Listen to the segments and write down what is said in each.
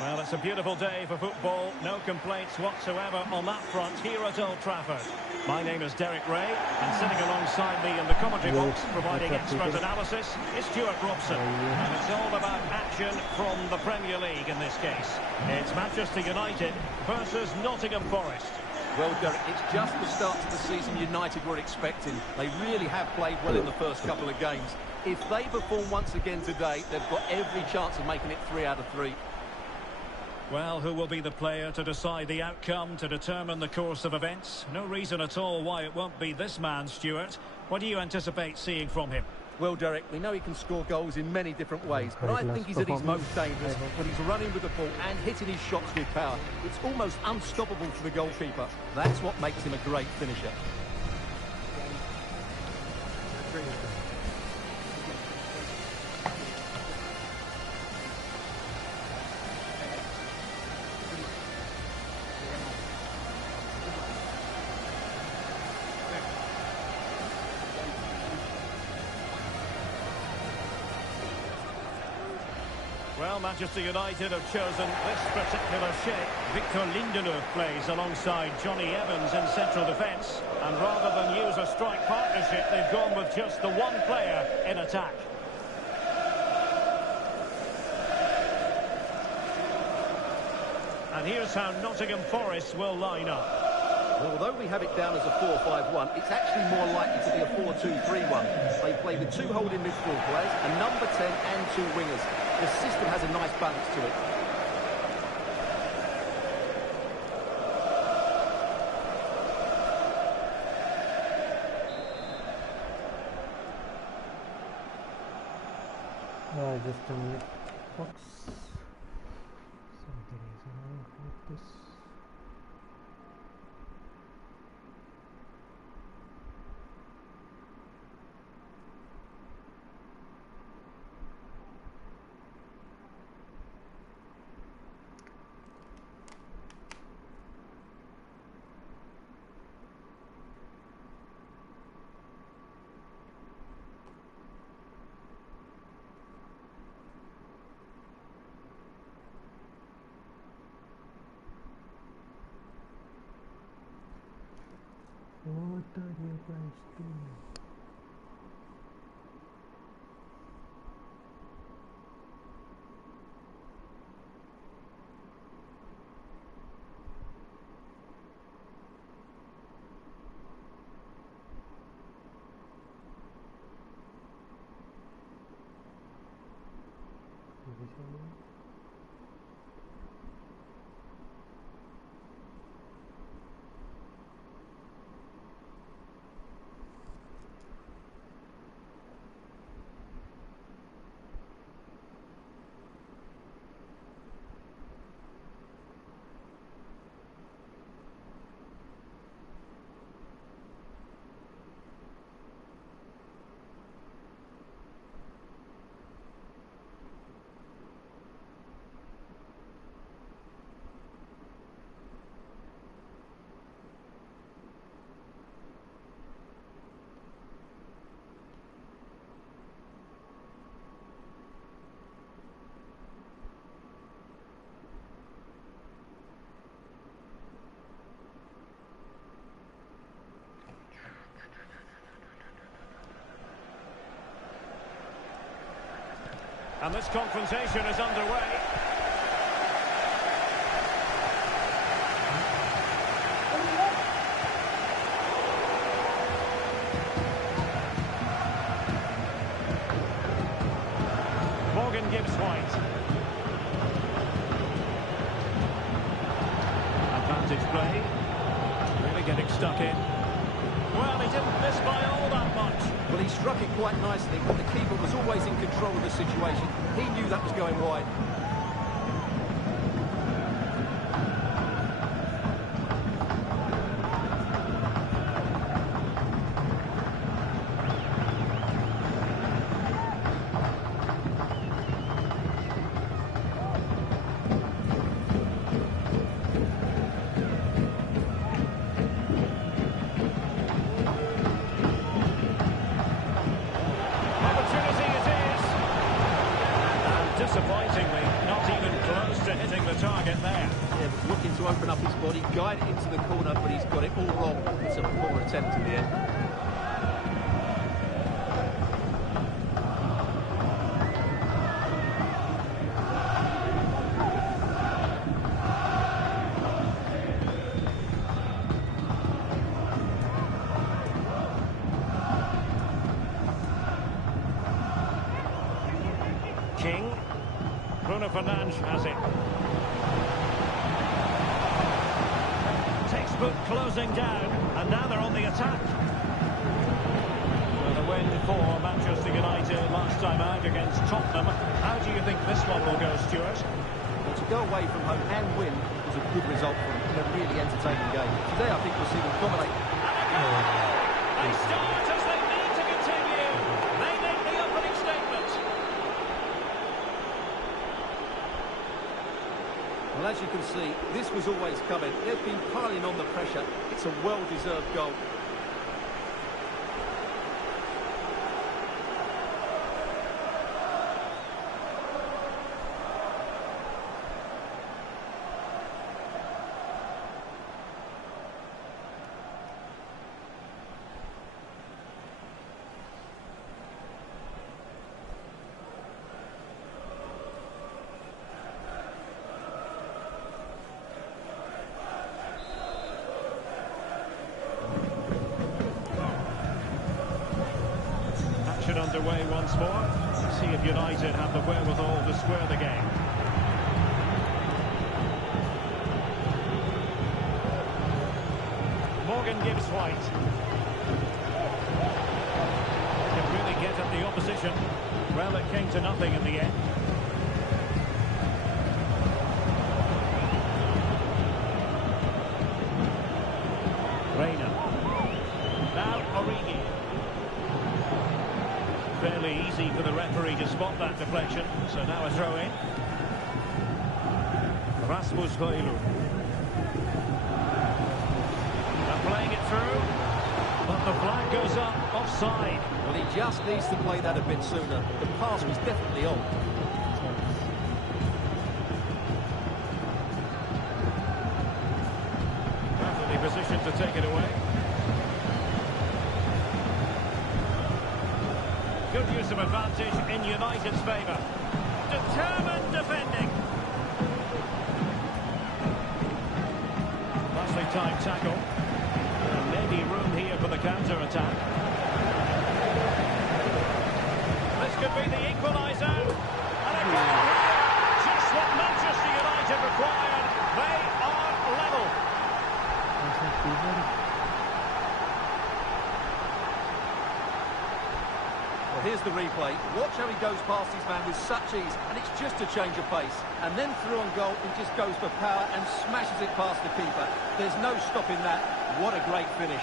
Well, it's a beautiful day for football. No complaints whatsoever on that front here at Old Trafford. My name is Derek Ray, and sitting alongside me in the commentary box, providing expert analysis, is Stuart Robson. And it's all about action from the Premier League in this case. It's Manchester United versus Nottingham Forest. Well, Derek, it's just the start to the season United were expecting. They really have played well in the first couple of games. If they perform once again today, they've got every chance of making it 3 out of 3. Well, who will be the player to decide the outcome, to determine the course of events? No reason at all why it won't be this man, Stuart. What do you anticipate seeing from him? Well, Derek, we know he can score goals in many different ways, but I think he's at his most dangerous when he's running with the ball and hitting his shots with power. It's almost unstoppable for the goalkeeper. That's what makes him a great finisher. Well, Manchester United have chosen this particular shape. Victor Lindelof plays alongside Johnny Evans in central defence. And rather than use a strike partnership, they've gone with just the one player in attack. And here's how Nottingham Forest will line up. Although we have it down as a 4-5-1, it's actually more likely to be a 4-2-3-1. They play with 2 holding midfield players, a number 10 and 2 wingers. The system has a nice balance to it. Just a minute. Box. Something is wrong with this. What are you guys doing? And this confrontation is underway. Morgan gives White. Advantage play. Really getting stuck in. Well, he didn't miss by all that much. Well, he struck it quite nicely, but the keeper was always in control of the situation. He knew that was going wide. Disappointingly, open up his body, guide it into the corner, but he's got it all wrong. It's a poor attempt in the end. King. Bruno Fernandes has it. Textbook closing down, and now they're on the attack. Well, the win for Manchester United last time out against Tottenham. How do you think this one will go, Stuart? Well, to go away from home and win was a good result for them in a really entertaining game. Today, I think we'll see them dominate. And a goal! They start as they need to continue. They make the opening statement. Well, as you can see, this was always coming. They've been piling on the pressure. It's a well-deserved goal. Underway once more. Let's see if United have the wherewithal to square the game. Morgan gives White. Can really get at the opposition. Well, it came to nothing in the end. Reina. Now Origi. Fairly easy for the referee to spot that deflection, so now a throw in. Rasmus Højlund. They're playing it through, but the flag goes up offside. Well, he just needs to play that a bit sooner. The pass was definitely on. Perfectly positioned to take it away. Good use of advantage in United's favour. Determined defending. Nicely timed tackle. And maybe room here for the counter-attack. This could be the equaliser. And a goal here. Just what Manchester United required. They are level. Here's the replay. Watch how he goes past his man with such ease, and it's just a change of pace. And then through on goal, he just goes for power and smashes it past the keeper. There's no stopping that. What a great finish.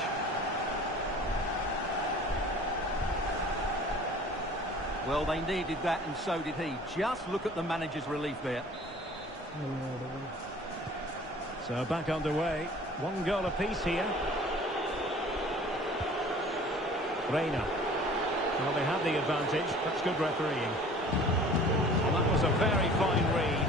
Well, they needed that, and so did he. Just look at the manager's relief there. So back underway. One goal apiece here. Reina. Well, they had the advantage. That's good refereeing. Well, that was a very fine read.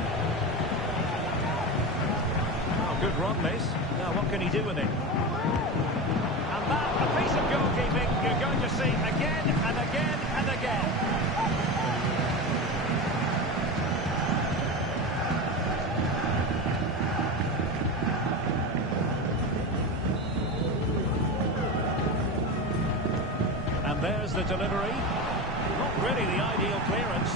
Oh, good run, this. Now, what can he do with it? And that, a piece of goalkeeping you're going to see again and again and again. And there's the delivery. Not really the ideal clearance.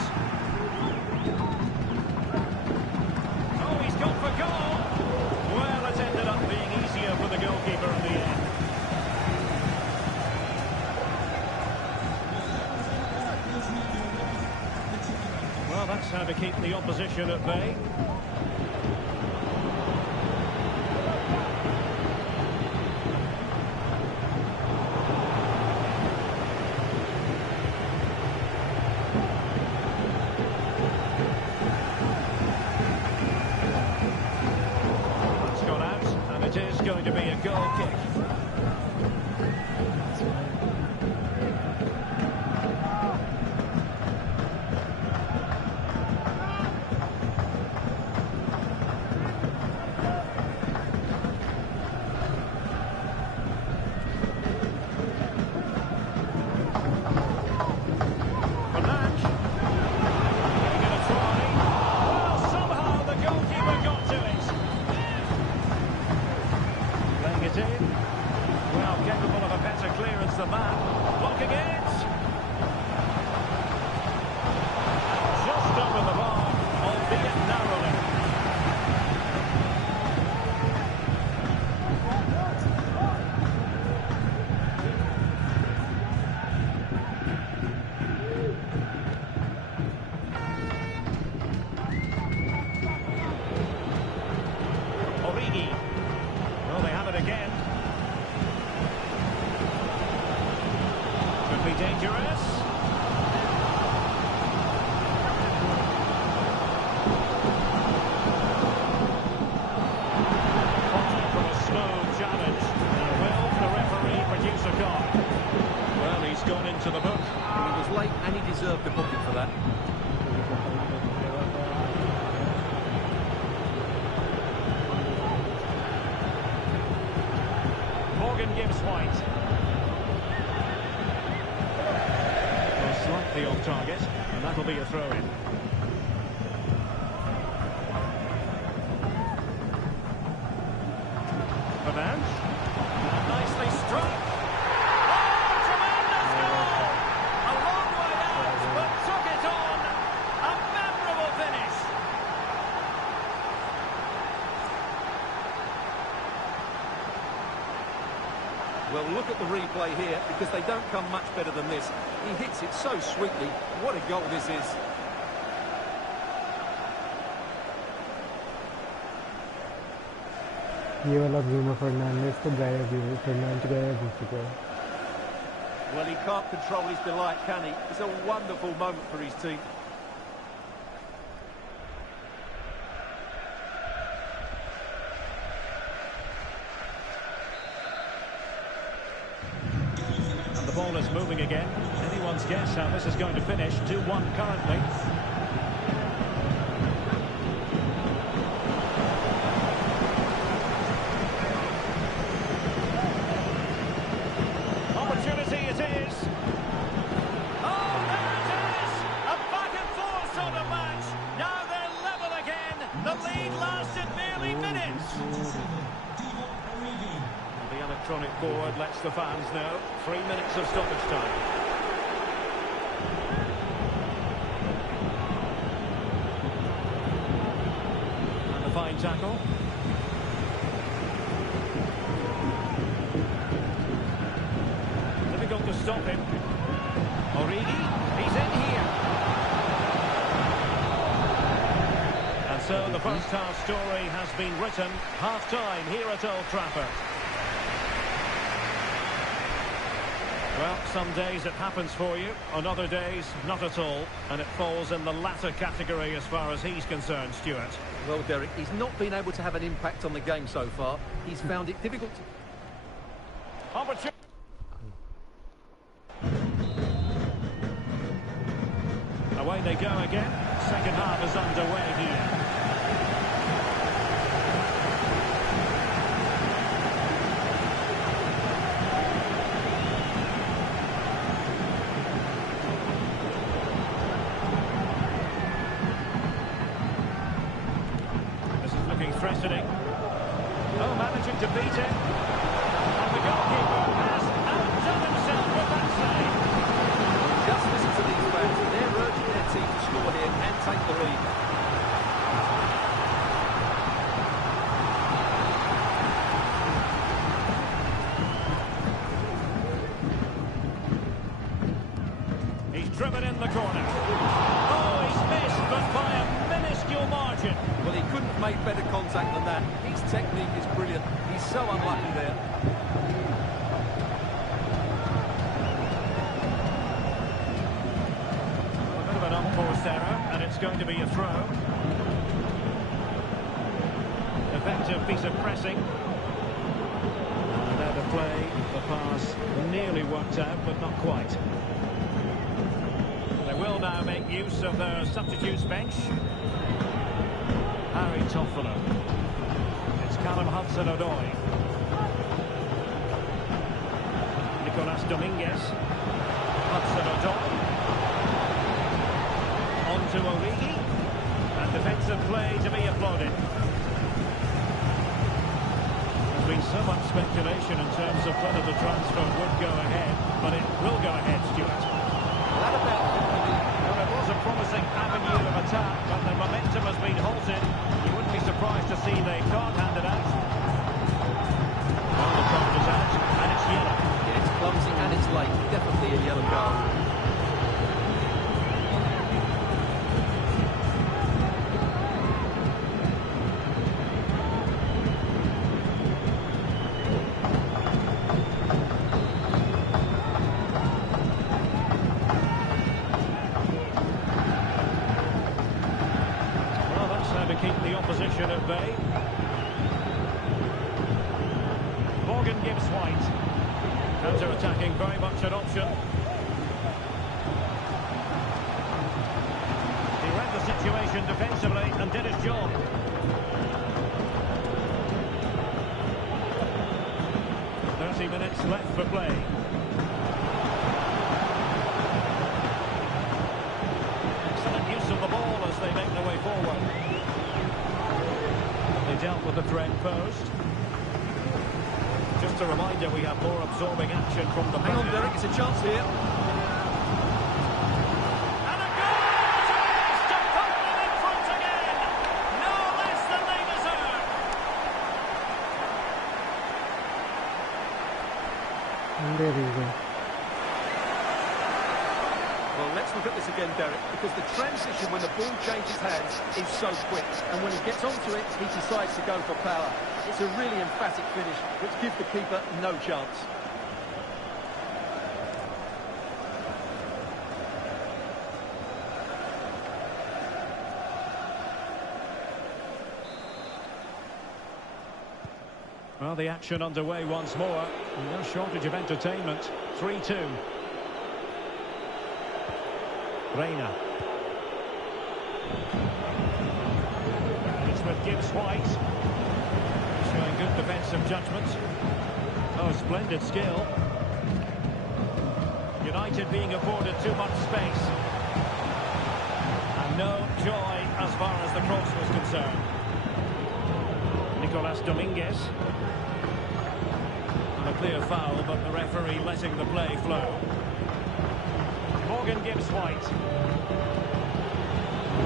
Oh, he's gone for goal. Well, it ended up being easier for the goalkeeper in the end. Well, that's how to keep the opposition at bay. It is going to be a goal kick. Morgan gives White. Well, slightly off target, and that'll be a throw-in. Vanish. Nicely struck. Oh, tremendous goal! A long way out, but took it on. A memorable finish. Well, look at the replay here, because they don't come much better than this. He hits it so sweetly. What a goal this is. ये वाला Bruno Fernandes तो गायब ही है, फर्नांडिस गायब हो चुका है. Well, he can't control his delight, can he? It's a wonderful moment for his team. And the ball is moving again. Anyone's guess how this is going to finish. 2-1 currently. Opportunity it is. Oh, there it is! A back and forth sort of match. Now they're level again. The lead lasted merely minutes. The electronic board lets the fans know. 3 minutes of stoppage time. And a fine tackle. Difficult to stop him. Origi, he's in here. And so the first half story has been written. Half-time here at Old Trafford. Well, some days it happens for you, on other days not at all, and it falls in the latter category as far as he's concerned, Stuart. Well, Derek, he's not been able to have an impact on the game so far. He's found it difficult to... Opportunity. Away they go again. Second half is underway here. Threatening. Oh, managing to beat it. And the goalkeeper has outdone himself with that save. Just listen to these fans. They're urging their team to score here and take the lead. He's driven in the corner. Oh, he's missed, but by a minuscule margin. Well, he couldn't make better contact than that. His technique is brilliant. He's so unlucky there. A bit of an unforced error, and it's going to be a throw. Effective piece of pressing. And there the play, the pass nearly worked out, but not quite. They will now make use of their substitutes bench. Harry Toffolo. It's Callum Hudson-Odoi. Nicolas Dominguez. Hudson-Odoi. On to Origi. And defensive play to be applauded. There's been so much speculation in terms of whether the transfer would go ahead, but it will go ahead, Stuart. That about well, it was a promising avenue of attack, but the momentum has been halted. You wouldn't be surprised to see they can't hand it out. Well, the card is out, and it's yellow. Yeah, it's clumsy and it's late. Definitely a yellow card. Keep the opposition at bay. Morgan gives White. Counter-attacking, very much an option. He read the situation defensively and did his job. 20 minutes left for play. Excellent use of the ball as they make their way forward. They dealt with the threat post. Just a reminder, we have more absorbing action from the... Hang on, Derek, it's a chance here. And a goal! It is to put them in front again! No less than they deserve! And there you go. Well, let's look at this again, Derek, because the transition when the ball changes hands is so quick. And when he gets onto it, he decides to go for power. It's a really emphatic finish, which gives the keeper no chance. Well, the action underway once more. No shortage of entertainment. 3-2. Reina. It's with Gibbs White. Showing good defensive judgment. Oh, splendid skill. United being afforded too much space. And no joy as far as the cross was concerned. Nicolas Dominguez. And a clear foul, but the referee letting the play flow. Morgan Gibbs White.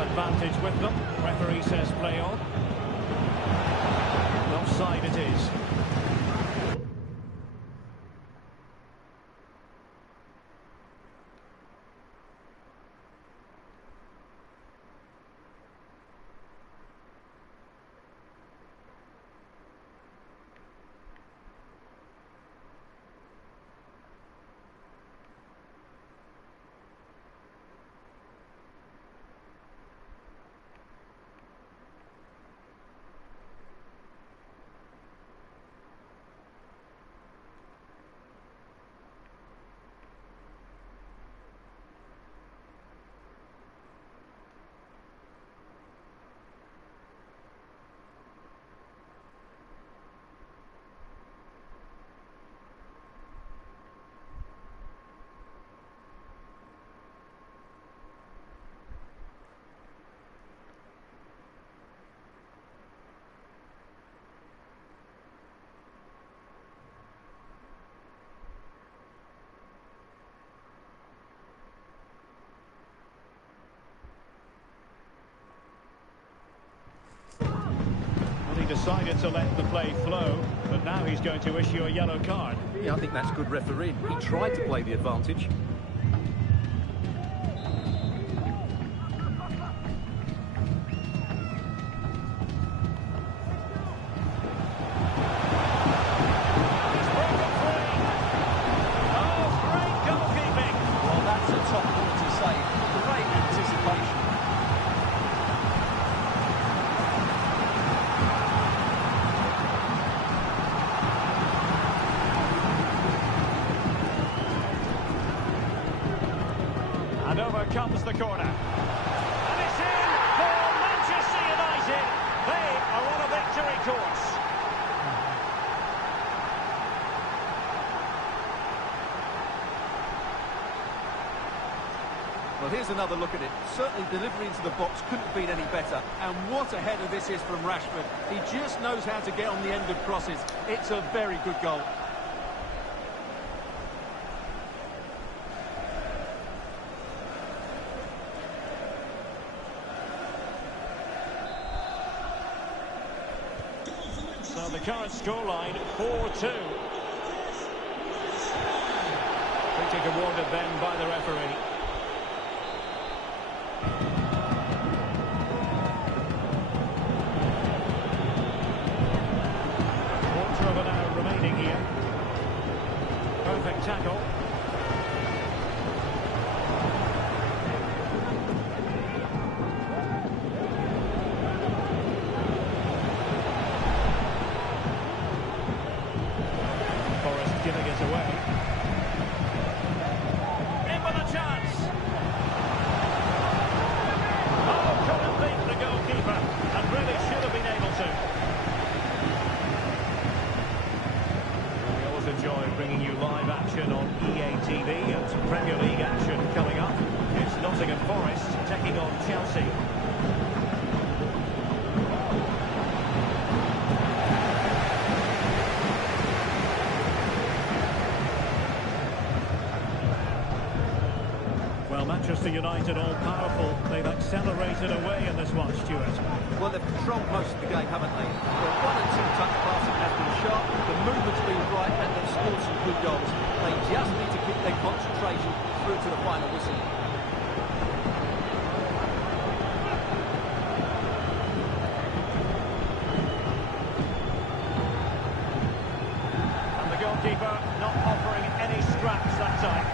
Advantage with them. Referee says play on. Offside it is. Decided to let the play flow, but now he's going to issue a yellow card. Yeah, I think that's good refereeing. He tried to play the advantage. He's broken free. Oh, great goalkeeping. Well, that's a top quality save. Great anticipation. And over comes the corner. And it's in for Manchester United. They are on a victory course. Well, here's another look at it. Certainly delivery into the box couldn't have been any better. And what a header this is from Rashford. He just knows how to get on the end of crosses. It's a very good goal. So the current scoreline, 4-2. Free kick awarded then by the referee. Quarter of an hour remaining here. Perfect tackle. Giving it away. In with a chance. Oh, couldn't beat the goalkeeper, and really should have been able to. We always enjoy Premier League action coming up. It's Nottingham Forest taking on Chelsea. Well, Manchester United all-powerful. They've accelerated away in this one, Stuart. Well, they've controlled most of the game, haven't they? The 1 and 2 touch passing has been sharp, the movement's been right, and they've scored some good goals. They just need to keep their concentration through to the final whistle. And the goalkeeper not offering any scraps that time.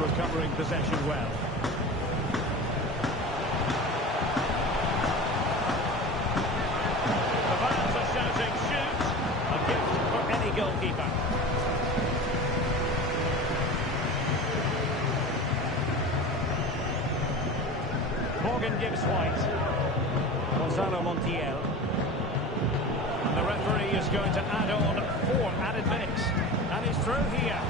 Recovering possession well. The fans are shouting, shoot! A gift for any goalkeeper. Morgan gives White. Gonzalo Montiel. And the referee is going to add on 4 added minutes. And he's through here.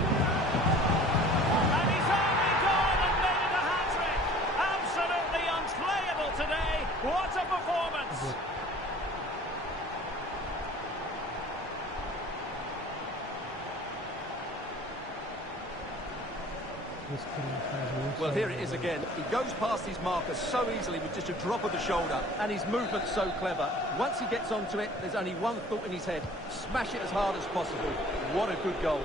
Today, what a performance! Well, here it is again. He goes past his marker so easily with just a drop of the shoulder, and his movement's so clever. Once he gets onto it, there's only one thought in his head: smash it as hard as possible. What a good goal.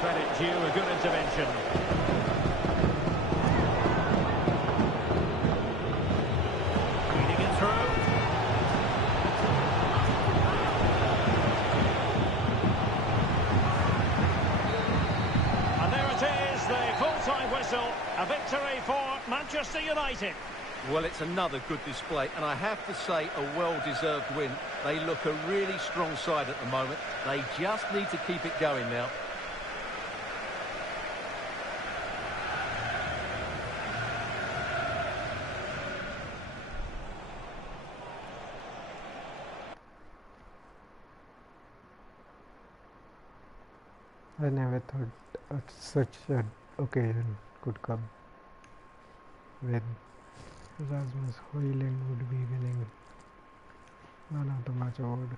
Credit due, a good intervention. Full-time whistle, a victory for Manchester United. Well, it's another good display, and I have to say a well-deserved win. They look a really strong side at the moment. They just need to keep it going now. I never thought such an occasion could come when Rasmus Højlund would be winning Man of the Match award.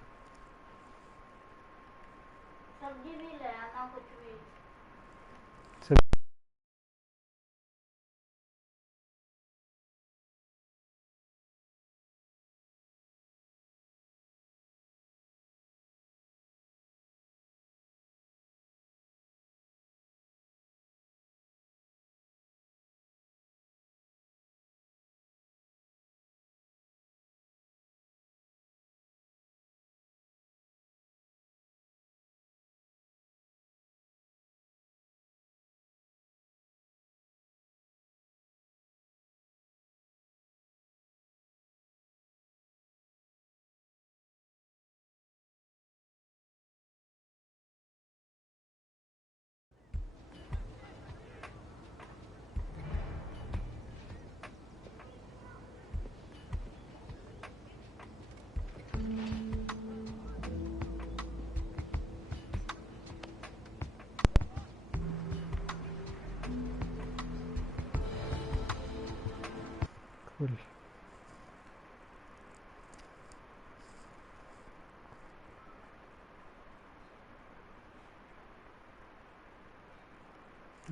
Cool.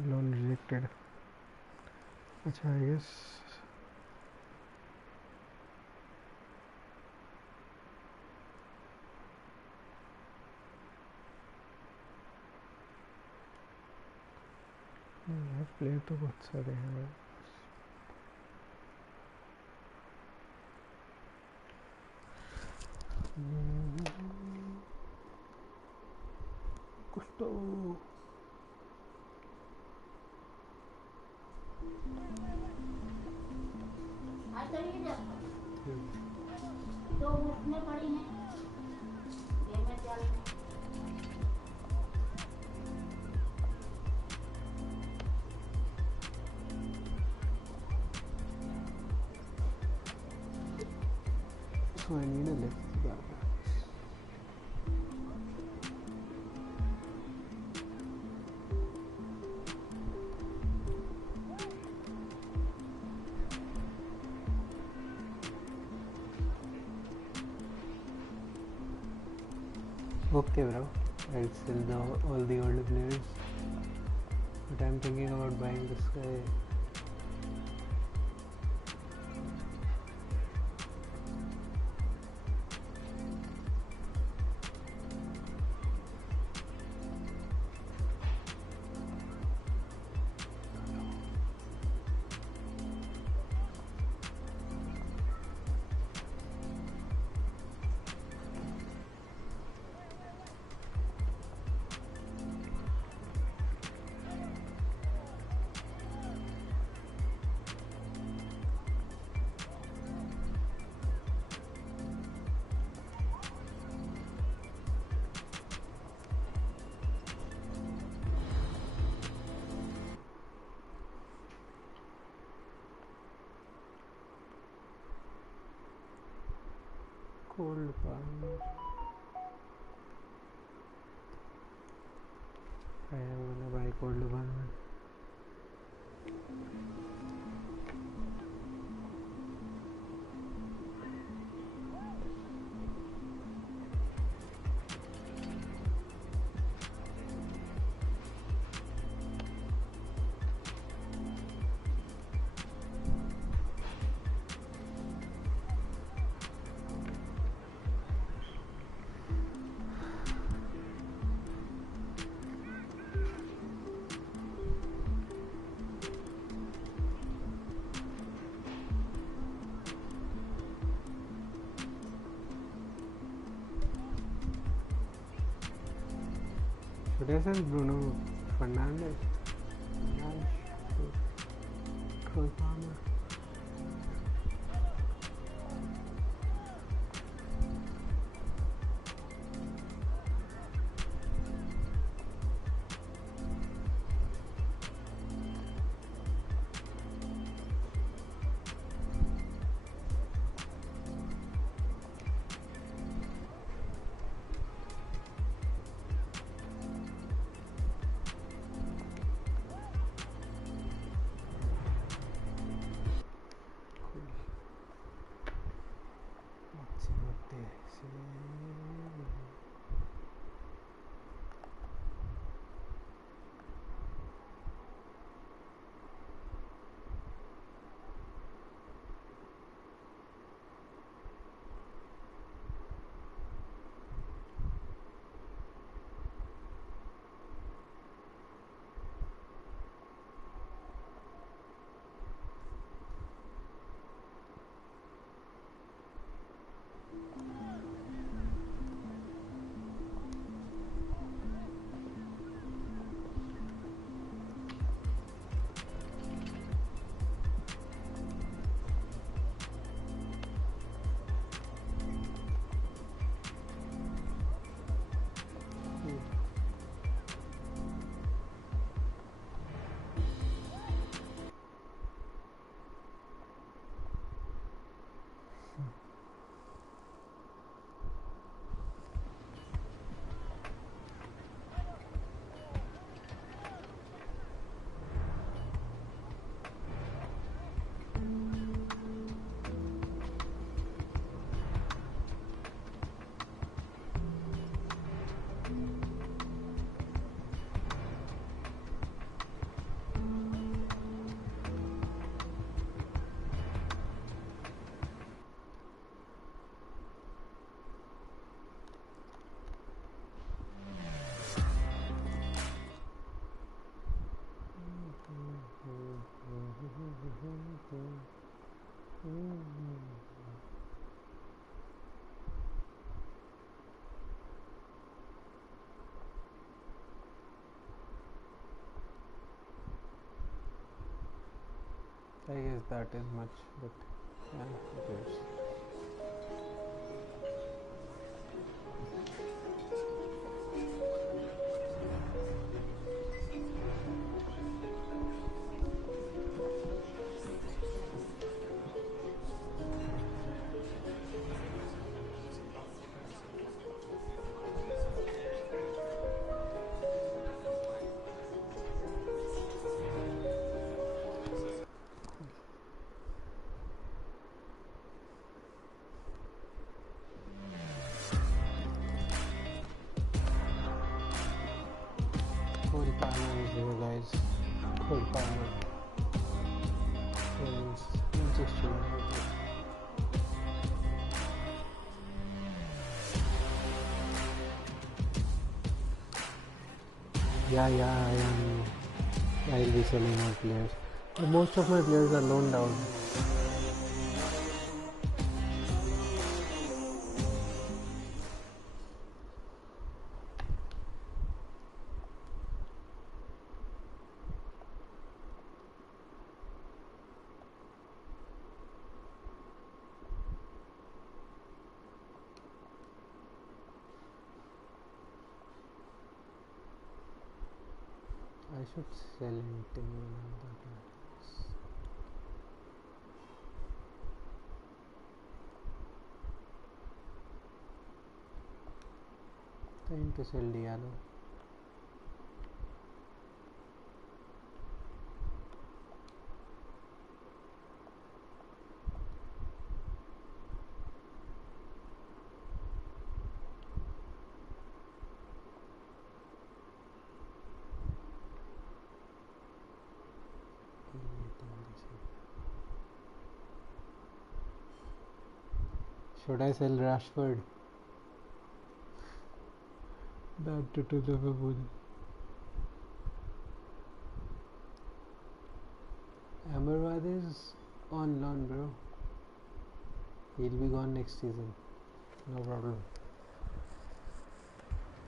Loan rejected. Achha, I guess player तो बहुत सारे हैं कुछ तो तो उसमें पड़ी हैं गेम में चल I need a lift. Okay, bro. I'll sell all the older players. But I'm thinking about buying this guy. Cold pan. I am gonna buy cold pan. What is Bruno Fernandes? Cole Palmer. I guess that is much, but yeah, it is. Palmer is here, guys. Good Palmer. He's just chilling out there. Yeah, I'll be selling more players. Most of my players are loaned out. I should sell anything time to sell Diallo. Should I sell Rashford? That to Liverpool. Amrabat is on loan, bro. He'll be gone next season. No problem.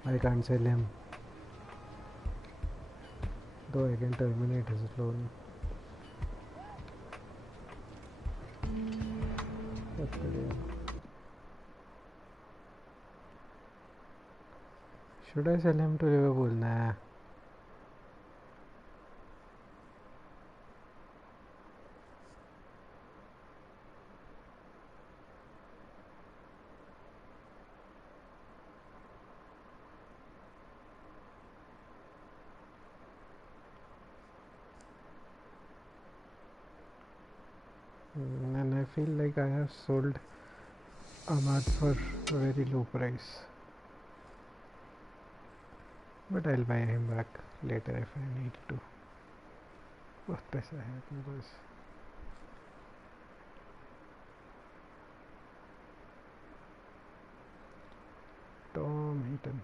I can't sell him. Though I can terminate his loan. Should I sell him to Liverpool? Nah. And I feel like I have sold Ahmad for a very low price. But I'll buy him back later if I need to. बहुत पैसा है अपने पास. Tom Heaton.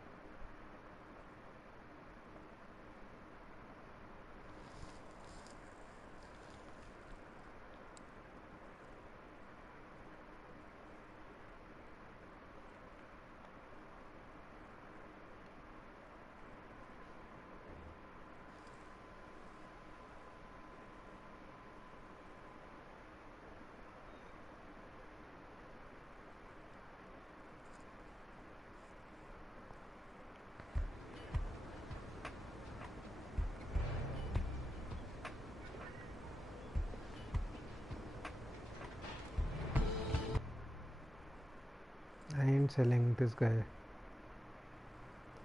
I ain't selling this guy.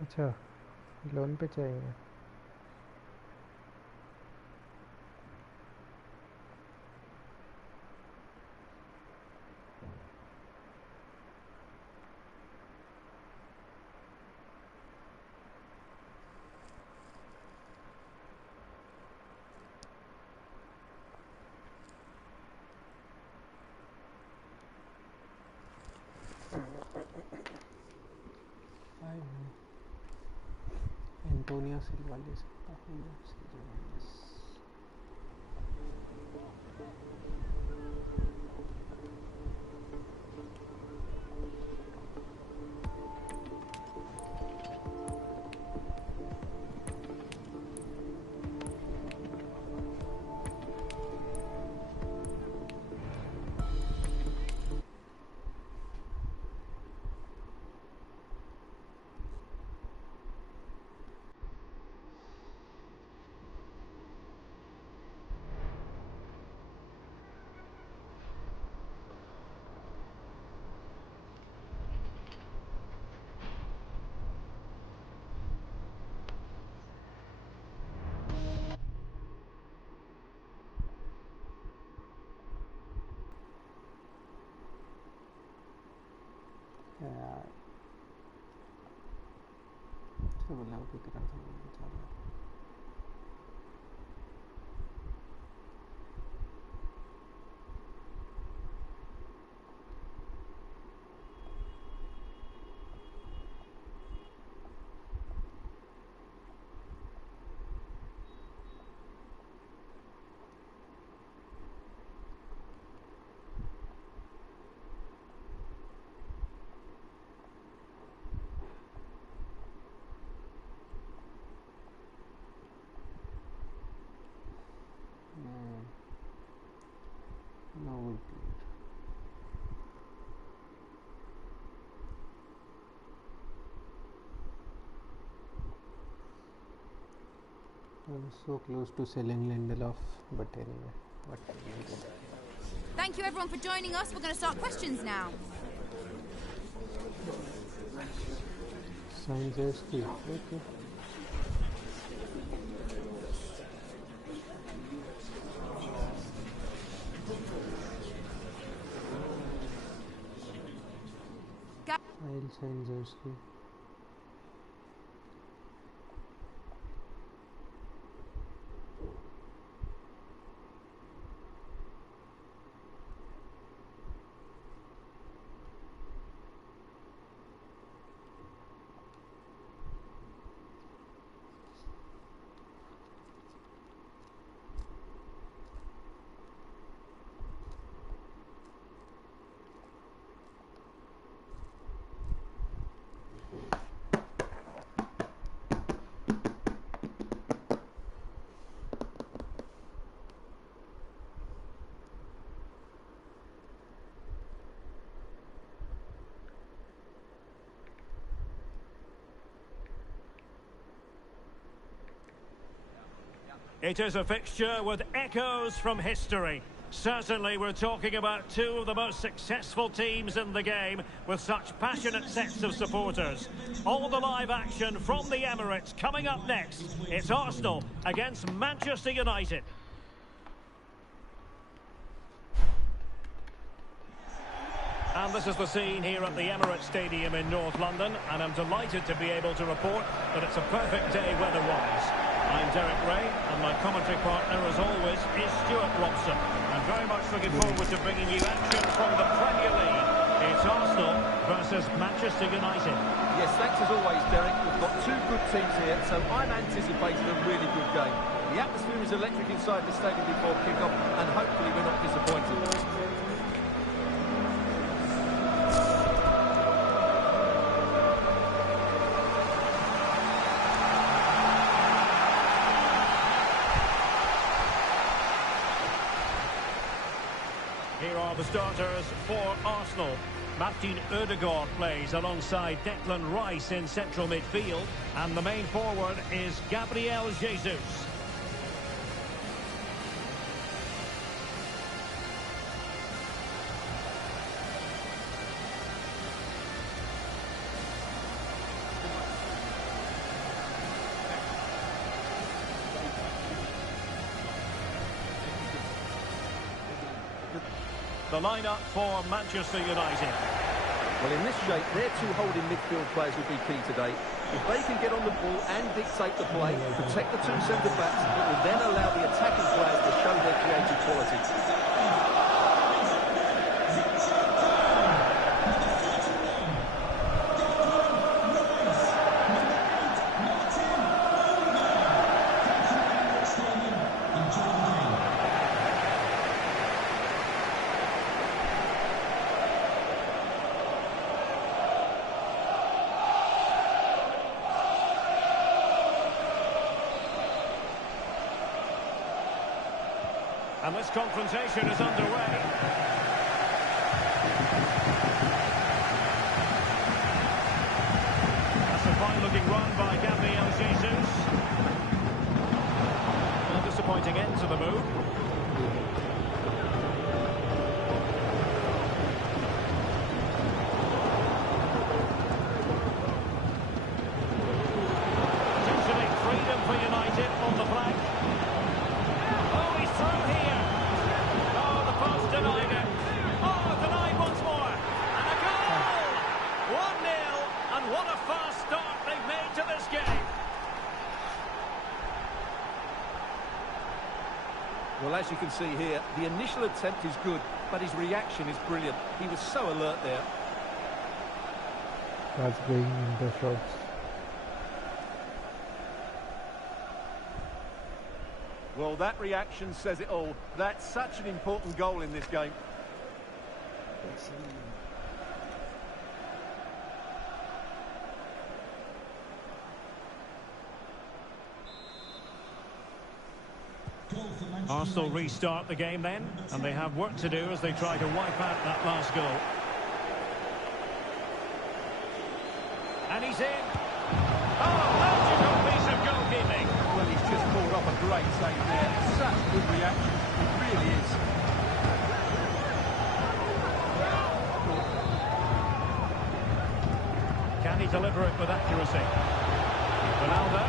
अच्छा loan पे चाहिए. Antonio सिल्वा ले सकता हूँ उसकी जगह. ट्रिबल आउट भी करा था बेचारा. I'm so close to selling Lindelof, but anyway, what can we do? Thank you everyone for joining us. We're going to start questions now. Sanjayski, okay. I'll sign Zersky. It is a fixture with echoes from history. Certainly we're talking about two of the most successful teams in the game with such passionate sets of supporters. All the live action from the Emirates coming up next. It's Arsenal against Manchester United. And this is the scene here at the Emirates Stadium in North London, and I'm delighted to be able to report that it's a perfect day weather-wise. I'm Derek Ray, and my commentary partner, as always, is Stuart Robson. I'm very much looking forward to bringing you action from the Premier League. It's Arsenal versus Manchester United. Yes, thanks as always, Derek. We've got two good teams here, so I'm anticipating a really good game. The atmosphere is electric inside the stadium before kick-off, and hopefully we're not disappointed. Here are the starters for Arsenal. Martin Ødegaard plays alongside Declan Rice in central midfield, and the main forward is Gabriel Jesus. The lineup for Manchester United. Well, in this shape, their two holding midfield players will be key today. If they can get on the ball and dictate the play, protect the two centre-backs, it will then allow the attacking players to show their creative quality. And this confrontation is underway. That's a fine-looking run by Gabriel Jesus. A disappointing end to the move. Potentially freedom for United on the flank. Oh, he's through here. Oh, the post denied it. Oh, denied once more. And a goal! 1-0, and what a fast start they've made to this game. Well, as you can see here, the initial attempt is good, but his reaction is brilliant. He was so alert there. That's going in the shots. Well, that reaction says it all. That's such an important goal in this game. Arsenal restart the game then, and they have work to do as they try to wipe out that last goal. And he's in. Oh, magical piece of goalkeeping. Well, he's just pulled off a great save there. Such good reaction. It really is. Can he deliver it with accuracy? Ronaldo.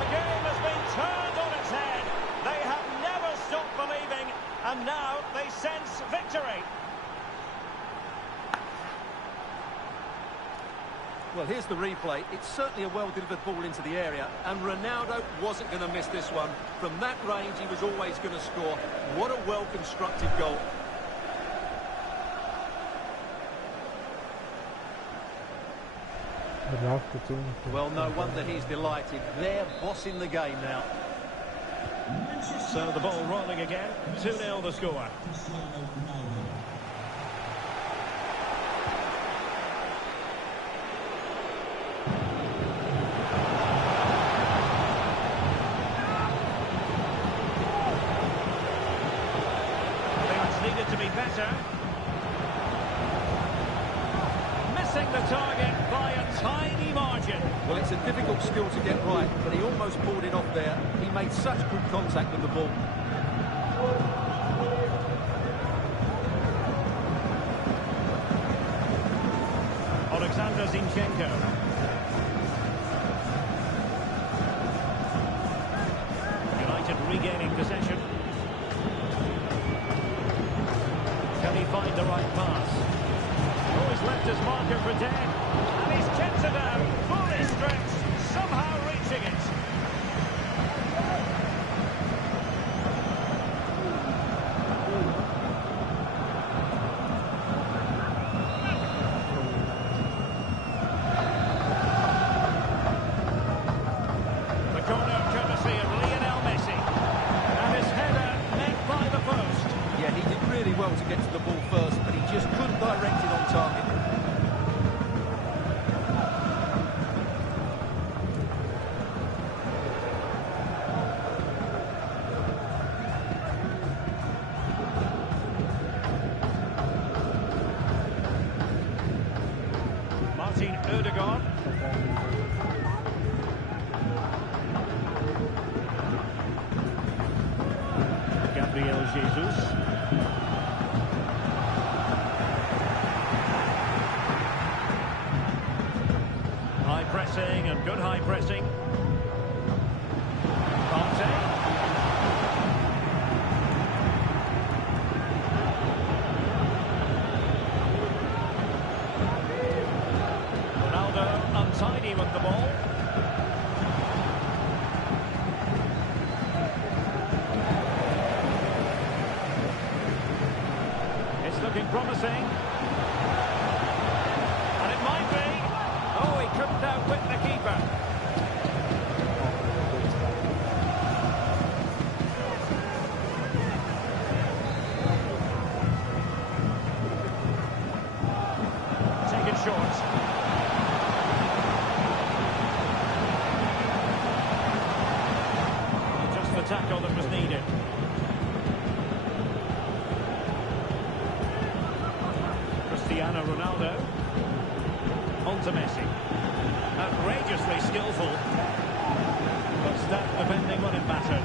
The game has been turned on its head. They have never stopped believing, and now they sense victory. Well, here's the replay. It's certainly a well-delivered ball into the area, and Ronaldo wasn't going to miss this one. From that range, he was always going to score. What a well-constructed goal. Well, no wonder he's delighted. They're bossing the game now. So the ball rolling again. 2-0 the score. Needed to be better. Missing the target by a tiny margin. Well, it's a difficult skill to get right, but he almost pulled it off there. He made such good contact with the ball. Alexander Zinchenko. United regaining possession. Can he find the right pass? Oh, he's left his marker for dead. And he's kept it out. Fully stretched. Somehow reaching it. The corner courtesy of Lionel Messi. And his header met by the post. Yeah, he did really well to get to the ball first, but he just couldn't direct it on target. Martin Ødegaard. Gabriel Jesus. High pressing and good high pressing. Conte. Ronaldo untidy with the ball. It's looking promising. And it might be. Oh, he couldn't outwit the keeper. Taken short. Just the tackle that was needed. Cristiano Ronaldo. On to Messi. Outrageously skillful. But stat defending when it mattered.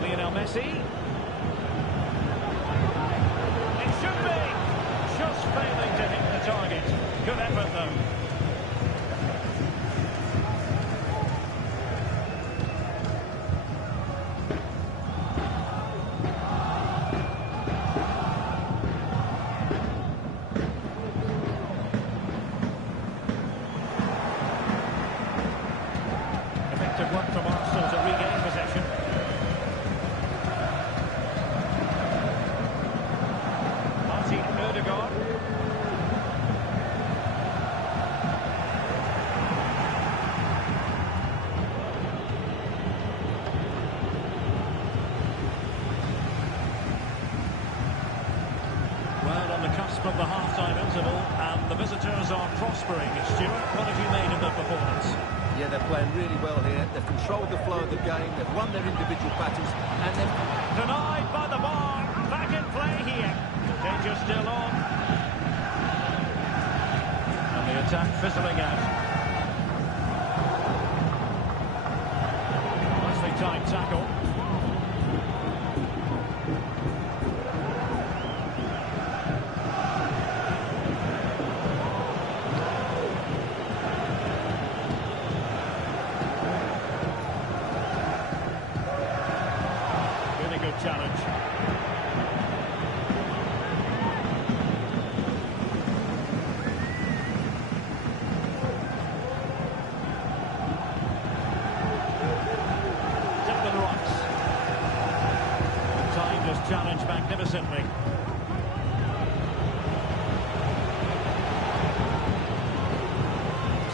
Lionel Messi. It should be. Just failing to hit the target. Good effort though. Effective work from Arsenal to regain possession. Martin Ødegaard. Well, on the cusp of the half-time interval, and the visitors are prospering. Stuart, what have you made of the performance? Yeah, they're playing really well here. They've controlled the flow of the game. They've won their individual battles, and they've... Denied by the bar. Back in play here. Danger still on. attack fizzling out. Nicely timed tackle. Really good challenge. Challenge magnificently.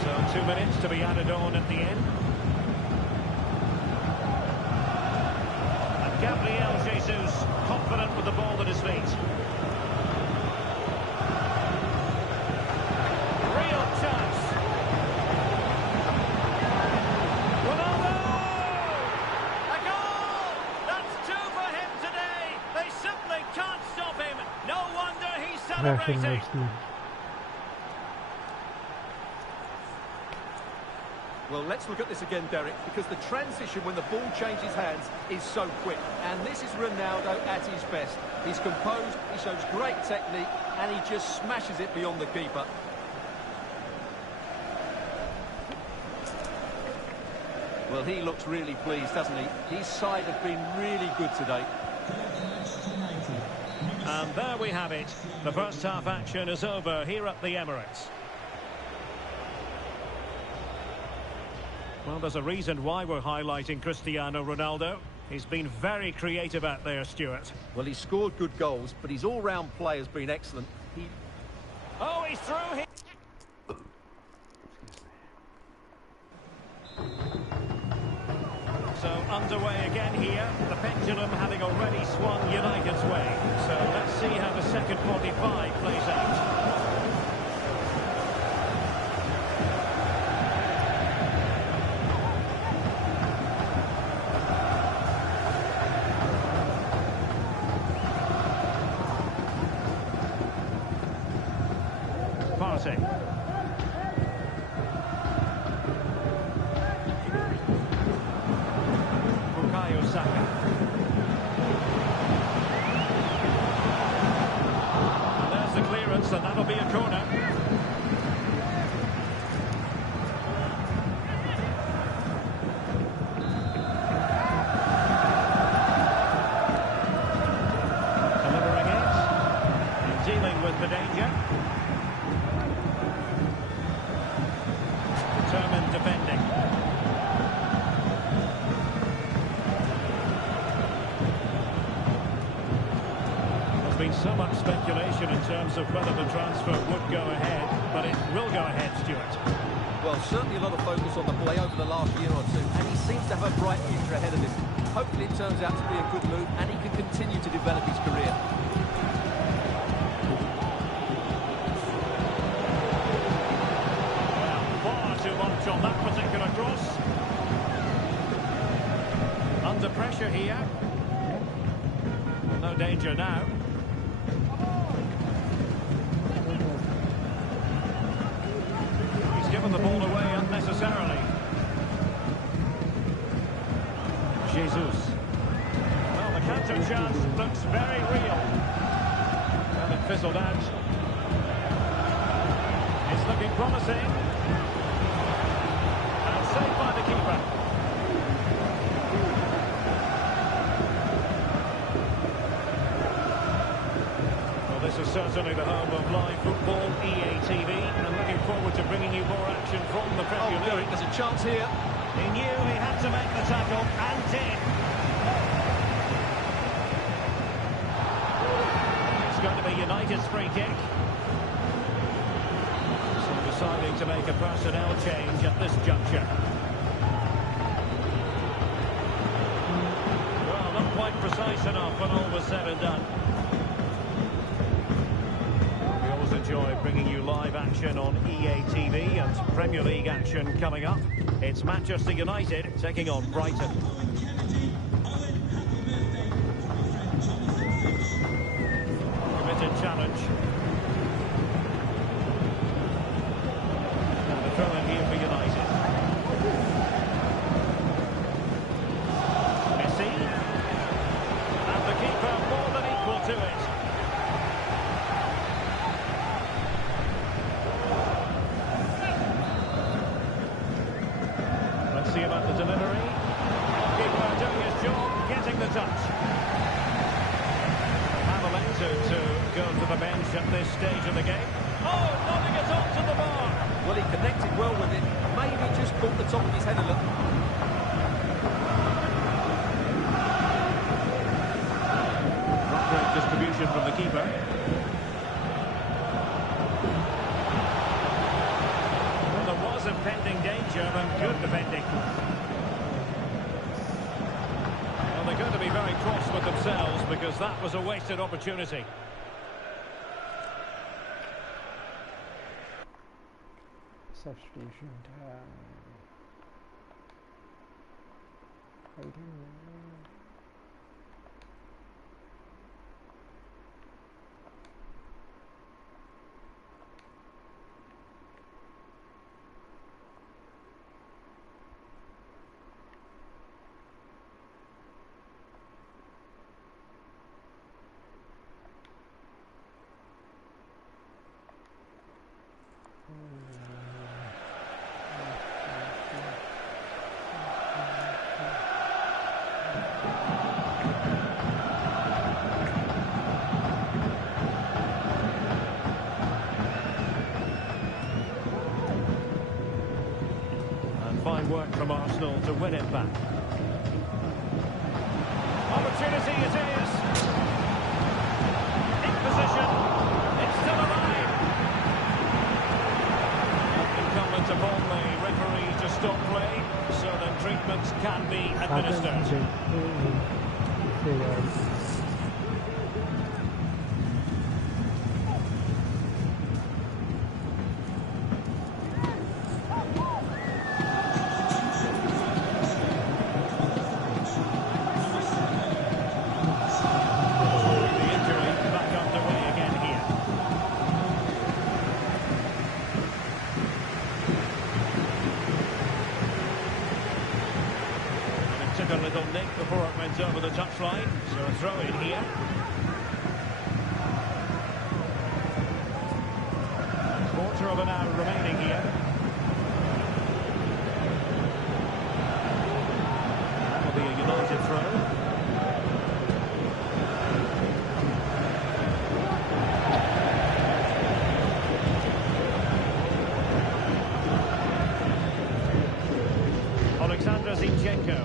So 2 minutes to be added on at the end. And Gabriel Jesus confident with the ball at his feet. Real chance. Ronaldo! A goal! That's 2 for him today. They simply can't stop him. No wonder he's celebrating. Well, let's look at this again, Derek, because the transition when the ball changes hands is so quick. And this is Ronaldo at his best. He's composed, he shows great technique, and he just smashes it beyond the keeper. Well, he looks really pleased, doesn't he? His side have been really good today. And there we have it. The first half action is over here at the Emirates. Well, there's a reason why we're highlighting Cristiano Ronaldo. He's been very creative out there, Stuart. Well, he's scored good goals, but his all-round play has been excellent. Oh, he's through here. So underway again here, the pendulum having already swung United's way. So let's see how the second 45 plays out. And that'll be a corner. Delivering it. And dealing with the danger. Determined defending. There's been so much speculation in terms of whether the transfer would go ahead, but it will go ahead, Stuart. Well, certainly a lot of focus on the play over the last year or two, and he seems to have a bright future ahead of him. Hopefully it turns out to be a good move, and he can continue to develop his career. Well, far too much on that particular cross. Under pressure here. No danger now. Given the ball away unnecessarily. Jesus. Well, the counter chance looks very real. Well, it fizzled out. It's looking promising. And saved by the keeper. Well, this is certainly the home of live football, EA TV, and looking forward to bringing you more action from the Premier League. There's a chance here. He knew he had to make the tackle, and did. It's going to be United's free kick. So deciding to make a personnel change at this juncture. Well, not quite precise enough when all was said and done. Enjoy bringing you live action on EA TV and Premier League action coming up. It's Manchester United taking on Brighton. Committed challenge. to it. Let's see about the delivery. Keeper doing his job, getting the touch. To go to the bench at this stage of the game. Oh, nodding it on to the bar. Well, he connected well with it. Maybe just caught the top of his head a little. Not great distribution from the keeper. Well, there was impending danger, but good defending. They're going to be very cross with themselves because that was a wasted opportunity. Substitution time. Fine work from Arsenal to win it back. Opportunity it is. In position. It's still alive. Incumbent upon the referee to stop play so that treatments can be administered. Took a little nick before it went over the touchline, so a throw in here. Quarter of an hour remaining here. That will be a United throw. Alexander Zinchenko.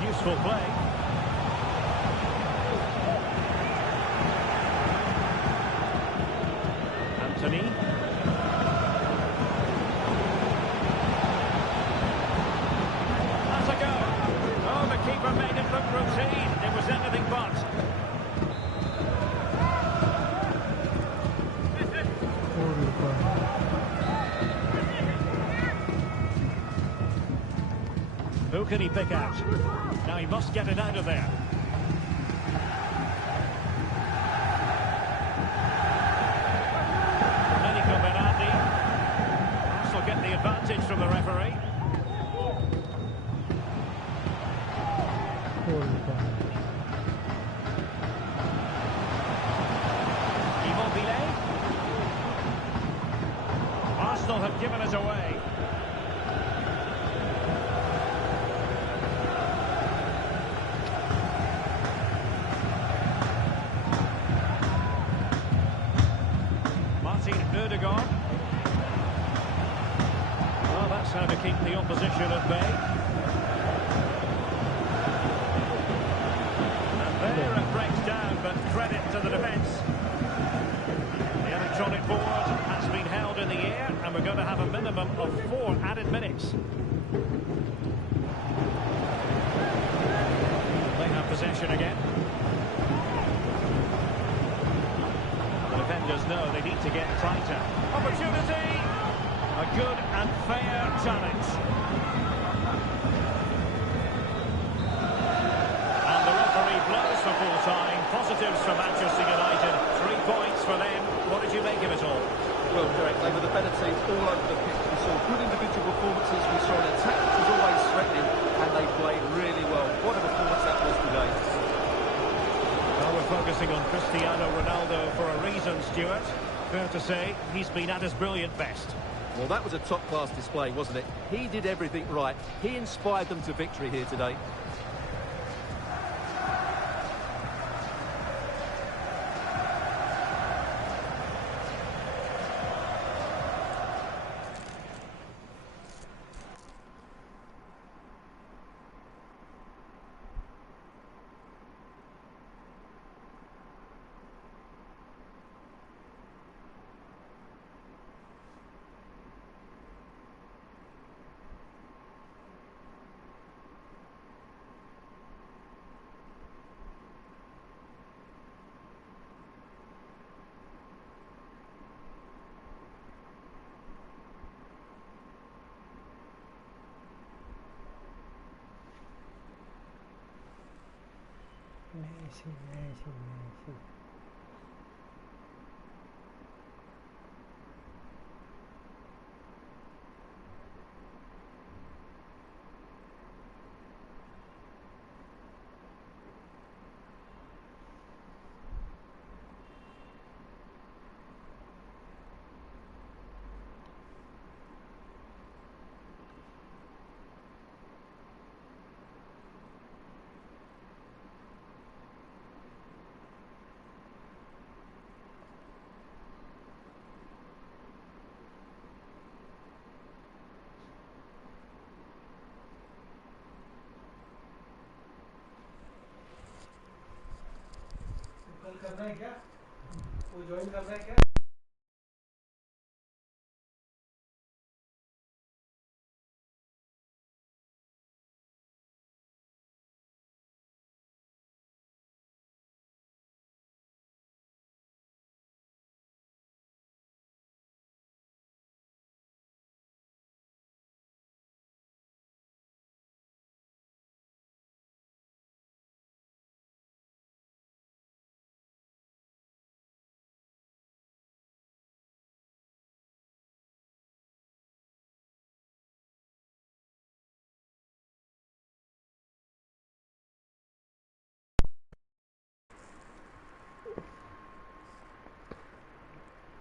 Useful play. Anthony. That's a go. Oh, the keeper made it look routine. It was anything but. Who can he pick out? Now he must get it out of there. Nico Berardi. Arsenal get the advantage from the referee. Immobile. Arsenal have given it away. Odegaard. Well, that's how to keep the opposition at bay. And there it breaks down, but credit to the defence. The electronic board has been held in the air, and we're going to have a minimum of 4 added minutes. They have possession again. Defenders know they need to get tighter. Opportunity! A good and fair challenge. And the referee blows for full time. Positives for Manchester United. 3 points for them. What did you make of it all? well, Derek. They were the better team all over the pitch. We saw good individual performances. We saw an attack that was always threatening, and they played really well. What a performance that was today. Well, we're focusing on Cristiano Ronaldo for a reason, Stuart. Fair to say, he's been at his brilliant best. Well, that was a top-class display, wasn't it? He did everything right. He inspired them to victory here today. Messi, Messi, Messi. करना है क्या वो join करना है क्या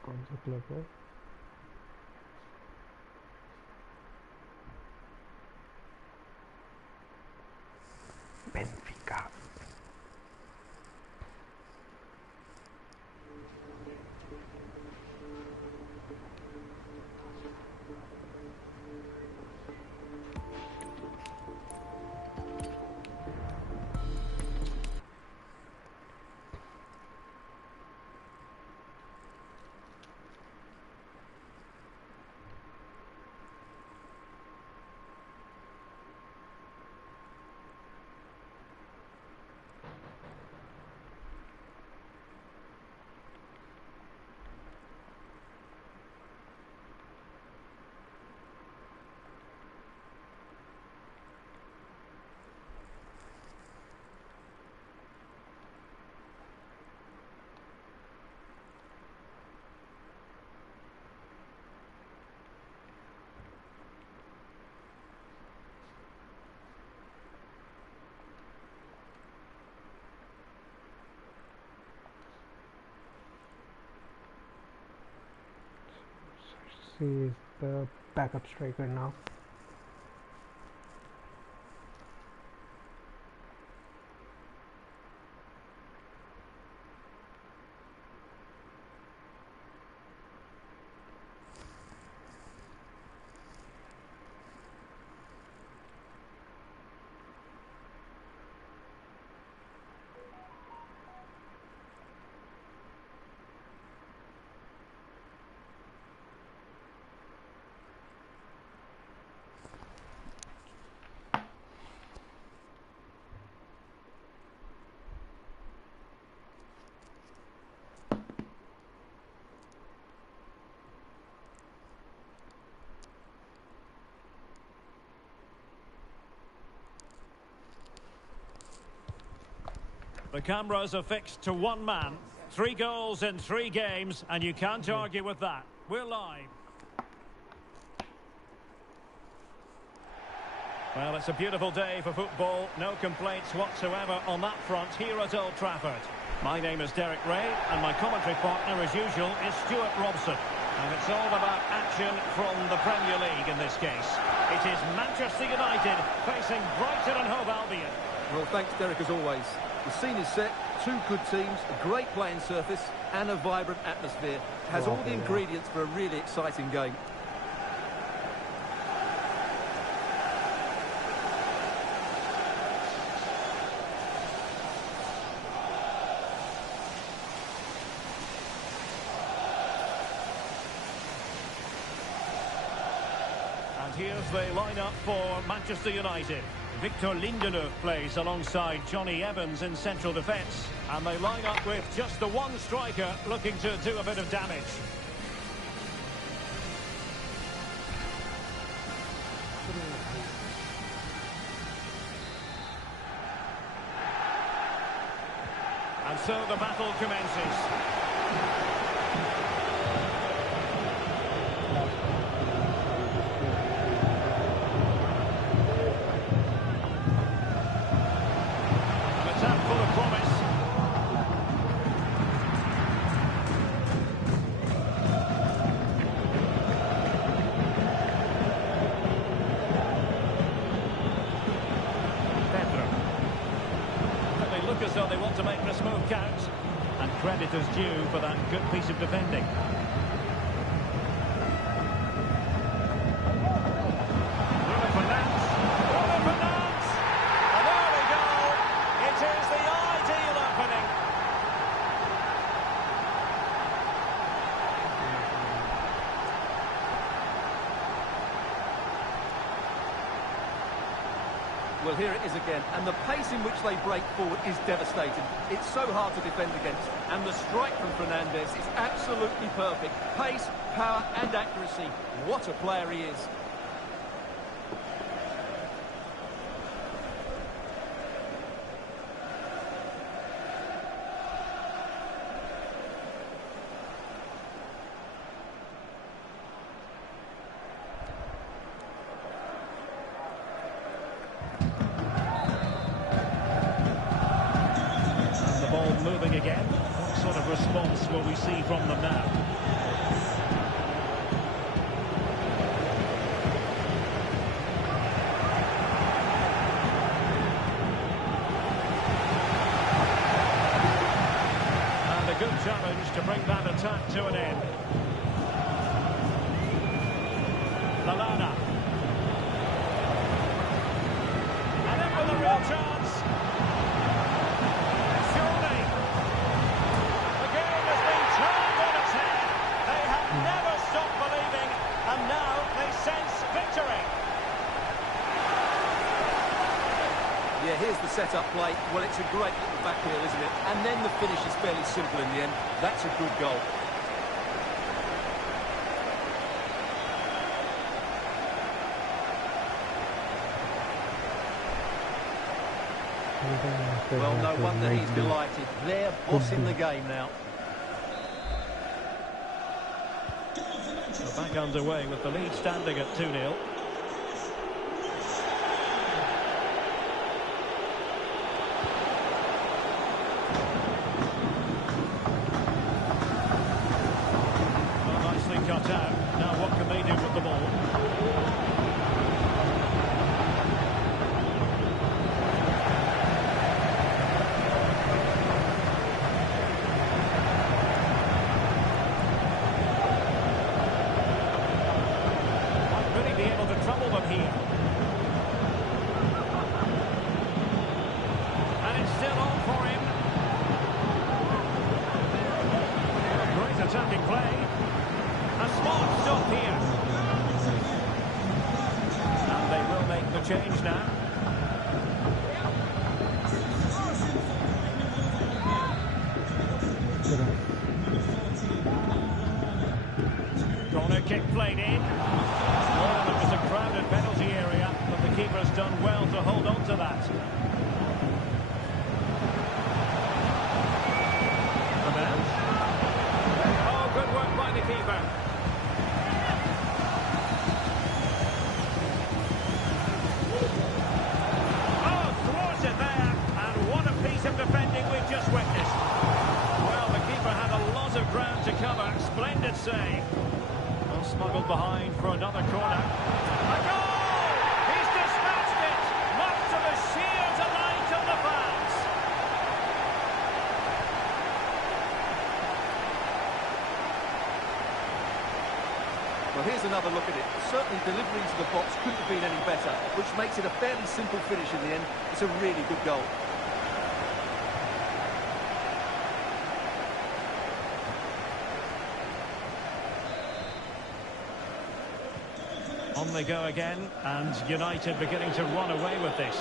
कौन सा club है बेंफिका He is the backup striker now. The cameras are fixed to one man. 3 goals in 3 games, and you can't argue with that. We're live. Well, it's a beautiful day for football. No complaints whatsoever on that front here at Old Trafford. My name is Derek Ray, and my commentary partner, as usual, is Stuart Robson. And it's all about action from the Premier League in this case. It is Manchester United facing Brighton and Hove Albion. Well, thanks, Derek, as always. The scene is set, two good teams, a great playing surface, and a vibrant atmosphere. It has all the ingredients for a really exciting game. And here's the lineup for Manchester United. Victor Lindelöf plays alongside Johnny Evans in central defence. And they line up with just the one striker looking to do a bit of damage. And so the battle commences. As though they want to make this move count, and credit is due for that good piece of defending. Bruno Fernandes, and there we go. It is the ideal opening. Well, here it is again, and the pace in which they break forward is devastating. It's so hard to defend against, and the strike from Fernandes is absolutely perfect. Pace, power and accuracy. What a player he is. Moving again. What sort of response will we see from them now? And a good challenge to bring that attack to an end. Hala. And in with a real chance. Yeah, here's the set-up play. Well, it's a great little back heel, isn't it? And then the finish is fairly simple in the end. That's a good goal. Well, no wonder he's delighted. They're bossing the game now. So back underway with the lead standing at 2-0. Cut out. Now what can they do with the ball? Might really be able to trouble them here. And it's still on for him. Great attacking play. A smart stop here. And they will make the change now. Corner kick played in. Well, it was a crowded penalty area, but the keeper's done well to hold on to that. Oh, good work by the keeper. here's another look at it. Certainly delivery to the box couldn't have been any better, which makes it a fairly simple finish in the end. It's a really good goal. On they go again, and United beginning to run away with this.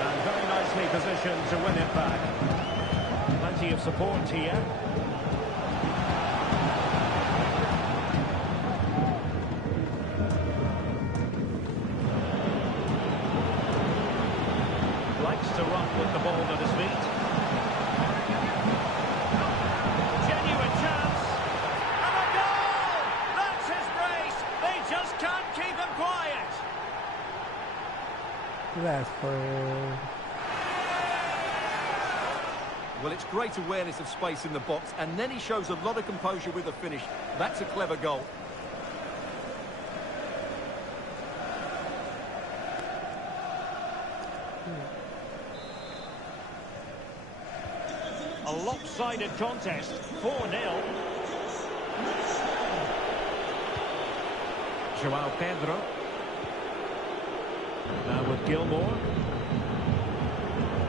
And very nicely positioned to win it back. Plenty of support here. Likes to run with the ball at his feet. Genuine chance. And a goal! That's his brace. They just can't keep him quiet. Rashford. Well, it's great awareness of space in the box, and then he shows a lot of composure with the finish. That's a clever goal. A lopsided contest, 4-0. João Pedro. Now with Gilmore.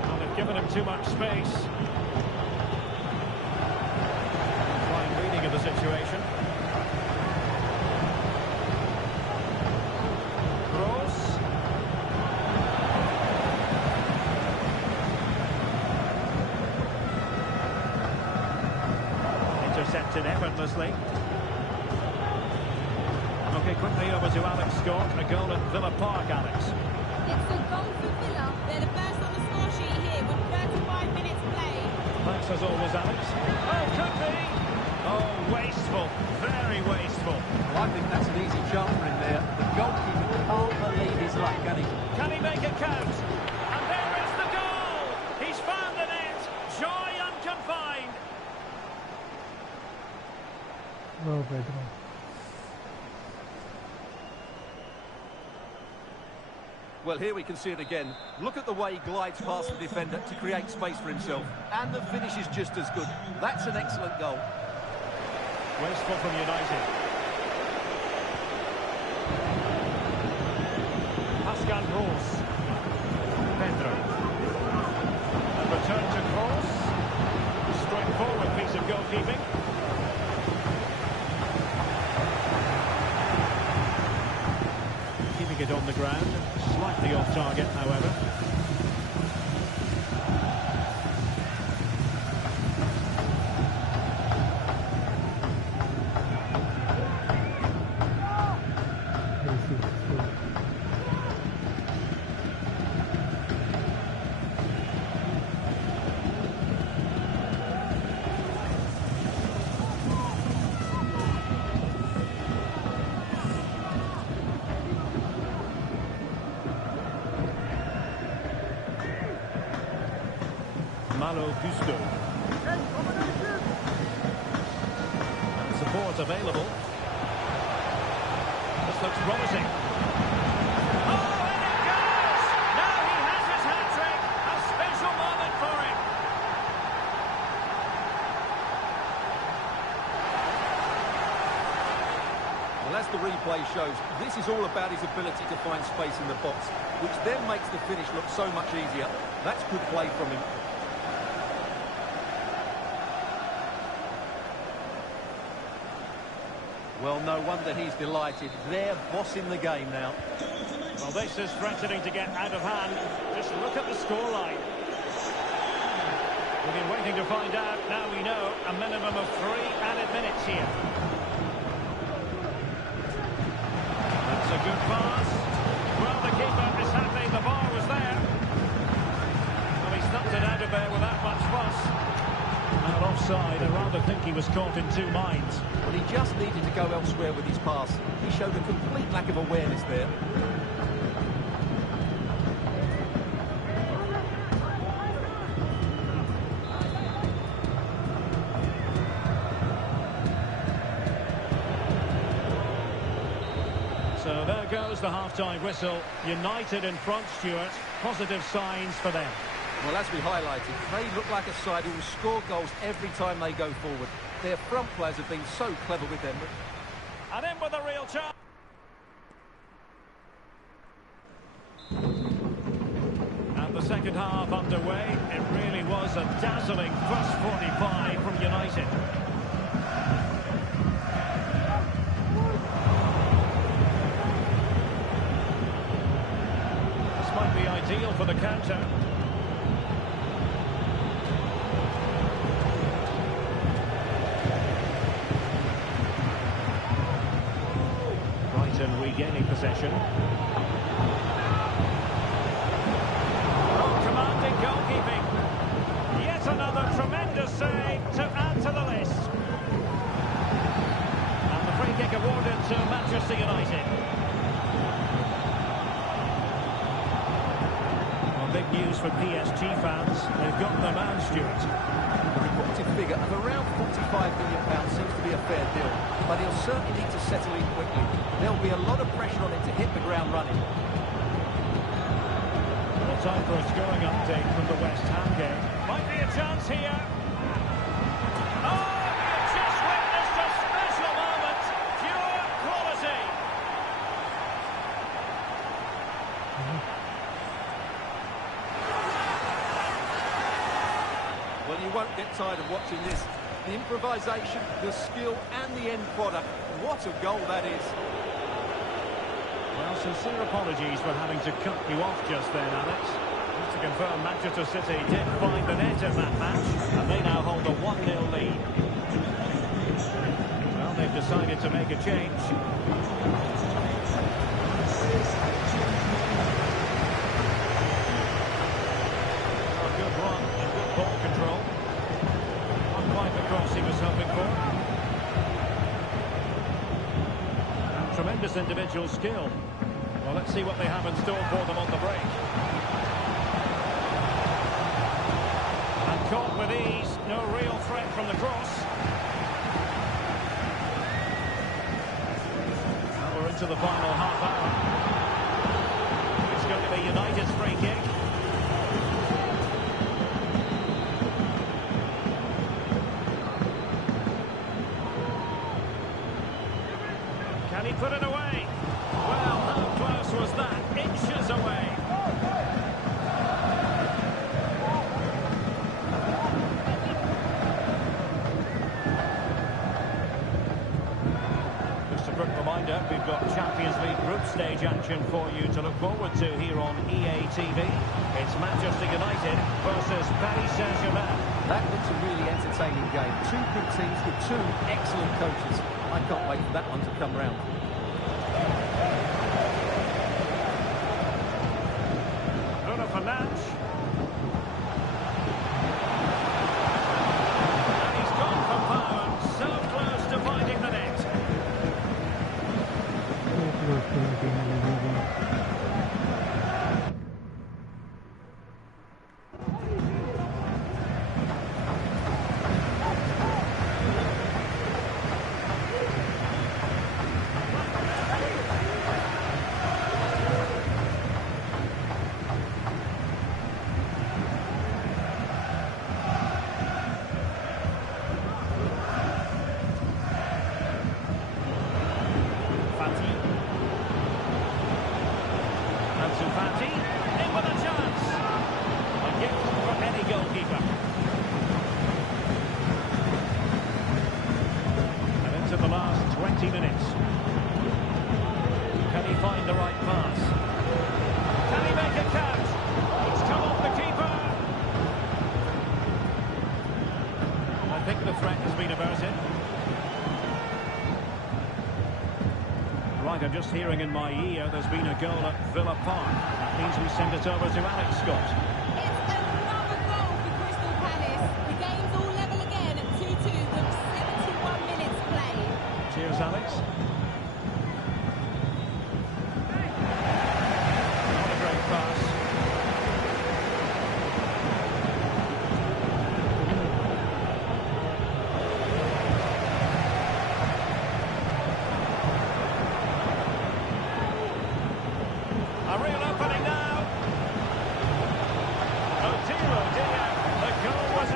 Well, they've given him too much space. Fine reading of the situation. Kroos. Intercepted effortlessly. Okay, quickly over to Alex Scott. A goal at Villa Park, Alex. It's a goal for Villa. They're the first on the score sheet here with 35 minutes played. Thanks as always, Alex. Oh, could be. Oh, wasteful. Very wasteful. Well, I think that's an easy chance for him there. The goalkeeper can't believe his luck, can he? Can he make it count? And there is the goal! He's found the net. Joy unconfined. Oh, Pedro. Well, here we can see it again. Look at the way he glides past the defender to create space for himself. And the finish is just as good. That's an excellent goal. Wasteful from United. Pascal Gross. Pedro. And return to Kroos. Straightforward piece of goalkeeping. Keeping it on the ground. Slightly off target, however. Malo Gusto. And support available. This looks promising. Oh, and it goes! Now he has his hat-trick. A special moment for him. Well, as the replay shows, this is all about his ability to find space in the box, which then makes the finish look so much easier. That's good play from him. Well, no wonder he's delighted. They're bossing the game now. Well, this is threatening to get out of hand. Just look at the scoreline. We've been waiting to find out. Now we know a minimum of 3 added minutes here. That's a good pass. Well, the keeper is happy the bar was there. Well, he snuffed it out of there without much fuss. And offside, I rather think he was caught in two minds. Well, he just needed to go elsewhere with his pass. He showed a complete lack of awareness there. So there goes the half-time whistle. United in front, Stuart. Positive signs for them. Well, as we highlighted, they look like a side who will score goals every time they go forward. Their front players have been so clever with them. And in with a real chance. And the second half underway. It really was a dazzling first 45 from United. This might be ideal for the counter. Brighton regaining possession. Commanding goalkeeping. Yet another tremendous save to add to the list. And the free kick awarded to Manchester United. Well, big news for PSG fans. They've got the man, Stuart. The reported figure of around £45 million seems to be a fair deal, but he'll certainly need to settle in quickly. There'll be a lot of pressure on him to hit the ground running. Well, time for a scoring update from the West Ham game. Might be a chance here. Oh, you just witnessed a special moment. Pure quality. Well, you won't get tired of watching this. The improvisation, the skill and the end product. What a goal that is. Well, sincere apologies for having to cut you off just then, Alex. Just to confirm, Manchester City did find the net in that match, and they now hold a 1-0 lead. Well, they've decided to make a change. A good run and good ball control. Not quite the cross he was hoping for. Tremendous individual skill. Well, let's see what they have in store for them on the break. And caught with ease, no real threat from the cross. Now we're into the final half hour. It's going to be United's free kick. Can he put it away? Well, how close was that? Inches away. Just a quick reminder, we've got Champions League group stage action for you to look forward to here on EA TV. It's Manchester United versus Paris Saint-Germain. That looks a really entertaining game. Two good teams with two excellent coaches. I can't wait for that one to come round. And he's gone for power, so close to finding the net. In with a chance. A gift for any goalkeeper. And into the last 20 minutes. Can he find the right pass? Can he make it count? It's come off the keeper. I think the threat has been averted. Right, I'm just hearing in my ear there's been a goal at Villa Park. That means we send it over to Alex Scott. It's another goal for Crystal Palace. The game's all level again at 2-2 with 71 minutes played. Cheers, Alex. Not a great pass. A real opening now. Oh dear, the goal was...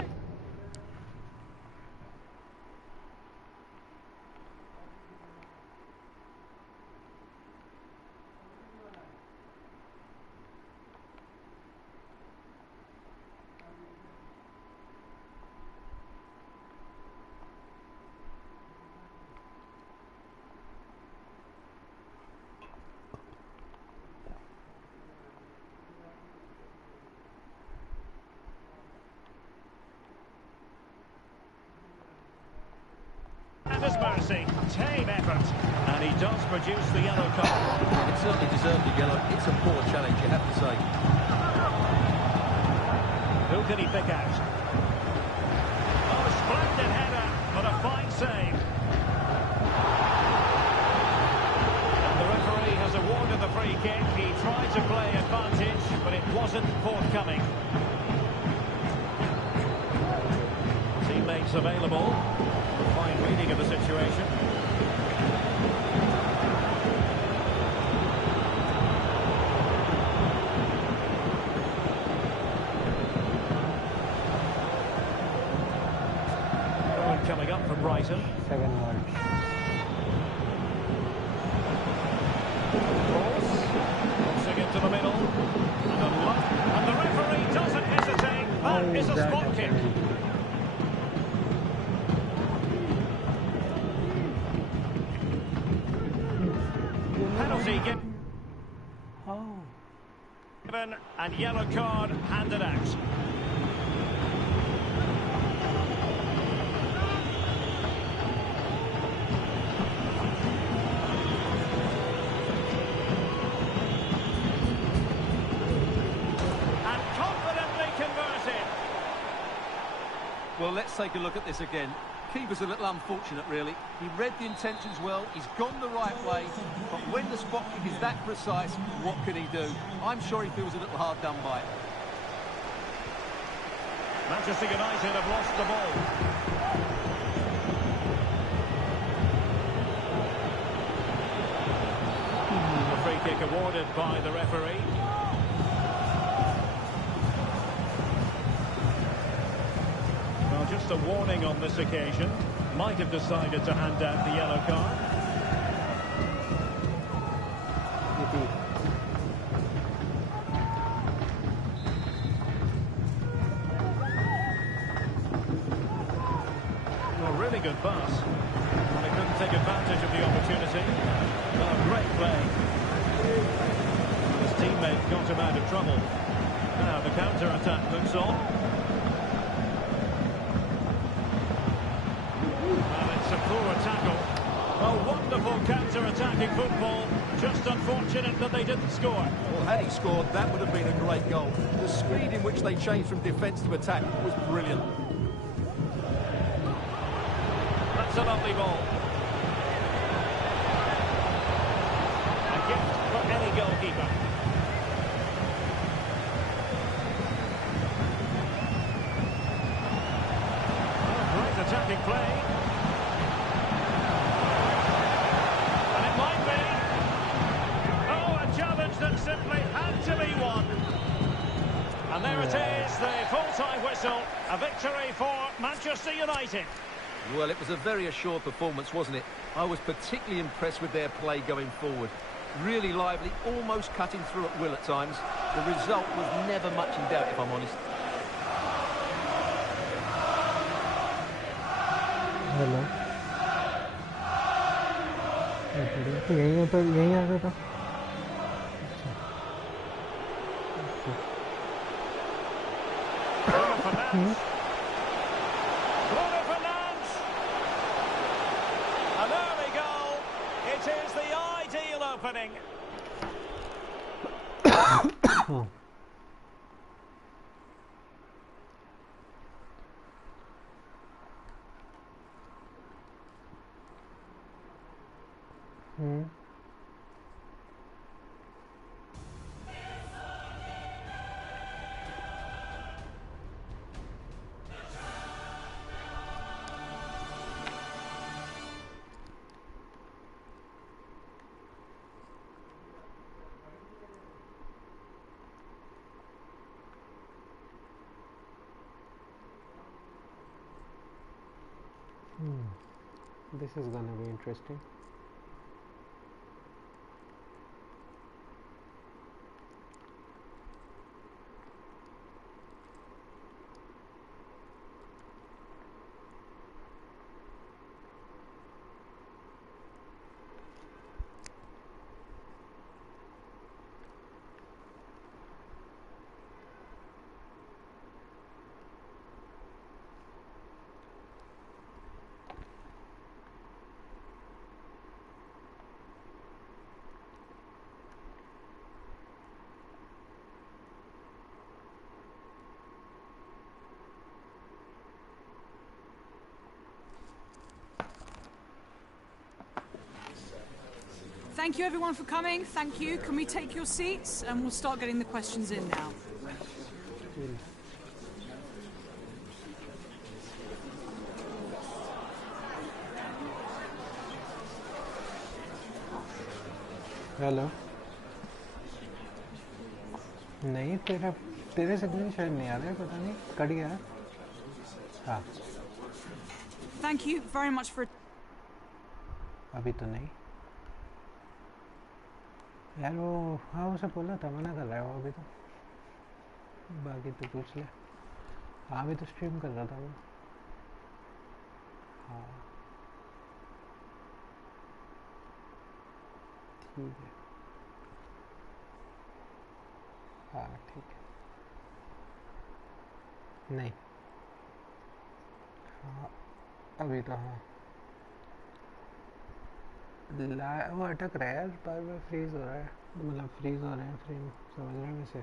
his mercy. Tame effort. And he does produce the yellow card. It certainly deserved a yellow. It's a poor challenge, you have to say. Who can he pick out? Oh, splendid header, but a fine save. And the referee has awarded the free kick. He tried to play advantage, but it wasn't forthcoming. Teammates available. Fine reading of the situation. Coming up from Brighton. 7 words. Crossing into the middle. And the referee doesn't hesitate. That is a spot kick. Penalty given and yellow card handed out. Well, let's take a look at this again. Keeper's a little unfortunate, really. He read the intentions well, he's gone the right way, but when the spot kick is that precise, what can he do? I'm sure he feels a little hard done by it. Manchester United have lost the ball. A free kick awarded by the referee. Just a warning on this occasion. Might have decided to hand out the yellow card. Well, really good pass. And he couldn't take advantage of the opportunity. Oh, great play. His teammate got him out of trouble. Now the counter-attack looks on. A poor tackle. A wonderful counter-attacking football. Just unfortunate that they didn't score. Well, had he scored, that would have been a great goal. The speed in which they changed from defence to attack was brilliant. That's a lovely ball. A gift for any goalkeeper. Oh, great attacking play. That simply had to be won. And there it is, the full-time whistle. A victory for Manchester United. Well, it was a very assured performance, wasn't it? I was particularly impressed with their play going forward. Really lively, almost cutting through at will at times. The result was never much in doubt, if I'm honest. Hello. An early goal. It is the ideal opening. This is gonna be interesting. Thank you everyone for coming. Thank you. Can we take your seats and we'll start getting the questions in now. Hello नहीं तेरे signal शायद नहीं आ रहा है पता नहीं cut गया है हाँ Thank you very much for अभी तो नहीं यार वो हाँ उसे बोला था मना कर रहा है वो अभी तो बाकी तो पूछ ले हाँ अभी तो स्ट्रीम कर रहा था वो हाँ ठीक है हाँ ठीक है नहीं हाँ अभी तो हाँ वो अटक रहा है यार बार बार फ्रीज हो रहा है मतलब फ्रीज हो रहे हैं फ्रेम समझ रहे हैं वैसे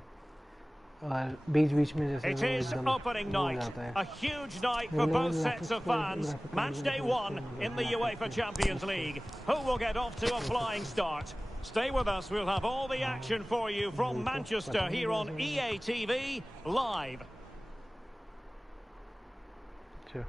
और बीच बीच में जैसे It is opening night, a huge night for both sets of fans. Match day 1 in the UEFA Champions League. Who will get off to a flying start? Stay with us, we'll have all the action for you from Manchester here on EA TV live. Sure.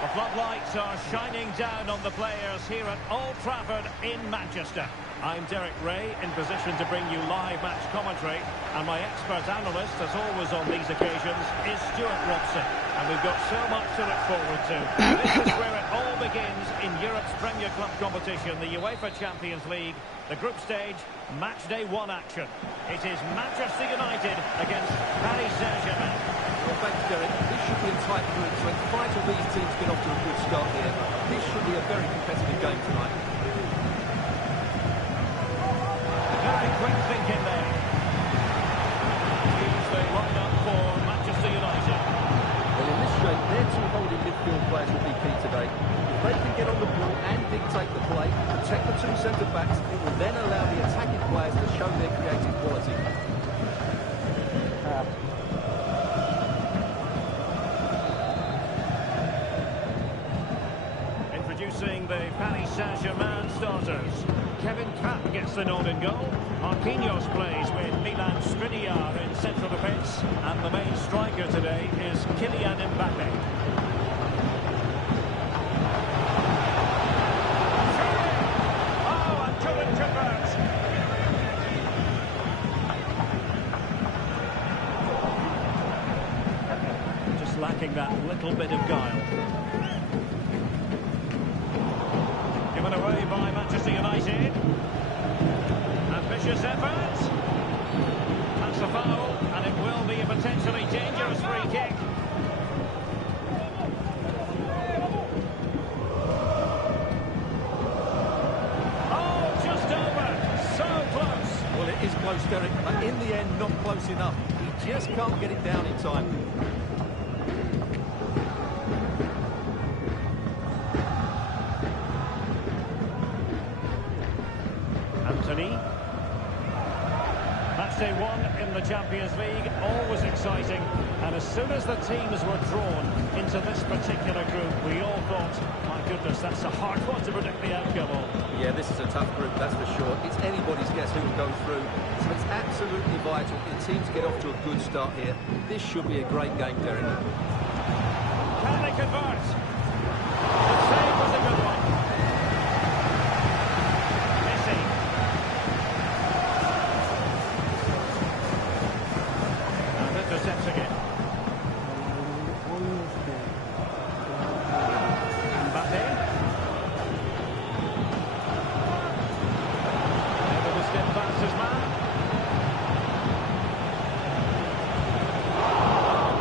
The floodlights are shining down on the players here at Old Trafford in Manchester. I'm Derek Ray, in position to bring you live match commentary, and my expert analyst, as always on these occasions, is Stuart Robson. And we've got so much to look forward to. This is where it all begins in Europe's Premier Club competition, the UEFA Champions League, the group stage, match day 1 action. It is Manchester United against Paris Saint-Germain. Well, thanks, Derek. This should be a tight group, so it's vital these teams get off to a good start here. This should be a very competitive game tonight. Very quick thinking there. Here's the line-up for Manchester United. Well, in this shape, their two holding midfield players will be key today. If they can get on the ball and dictate the play, protect the two centre-backs, it will then allow the attacking players to show their creative quality. Introducing the Paris Saint-Germain starters. Kevin Kapp gets the nod in goal. Marquinhos plays with Milan Skriniar in central defence. And the main striker today is Kylian Mbappe. Oh, and couldn't convert. Just lacking that little bit of guile. Given away by Manchester United. Ambitious effort. That's a foul, and it will be a potentially dangerous free kick. Oh, just over. So close. Well, it is close, Derek, but in the end, not close enough. He just can't get it down in time. Matchday 1 in the Champions League, always exciting, and as soon as the teams were drawn into this particular group, we all thought, my goodness, that's a hard one to predict the outcome of. Yeah, this is a tough group, that's for sure. It's anybody's guess who will go through, so it's absolutely vital the teams get off to a good start here. This should be a great game, Derek. Can they convert? The save was a good one. Intercepting it. Mbappe. Able to skip past his man.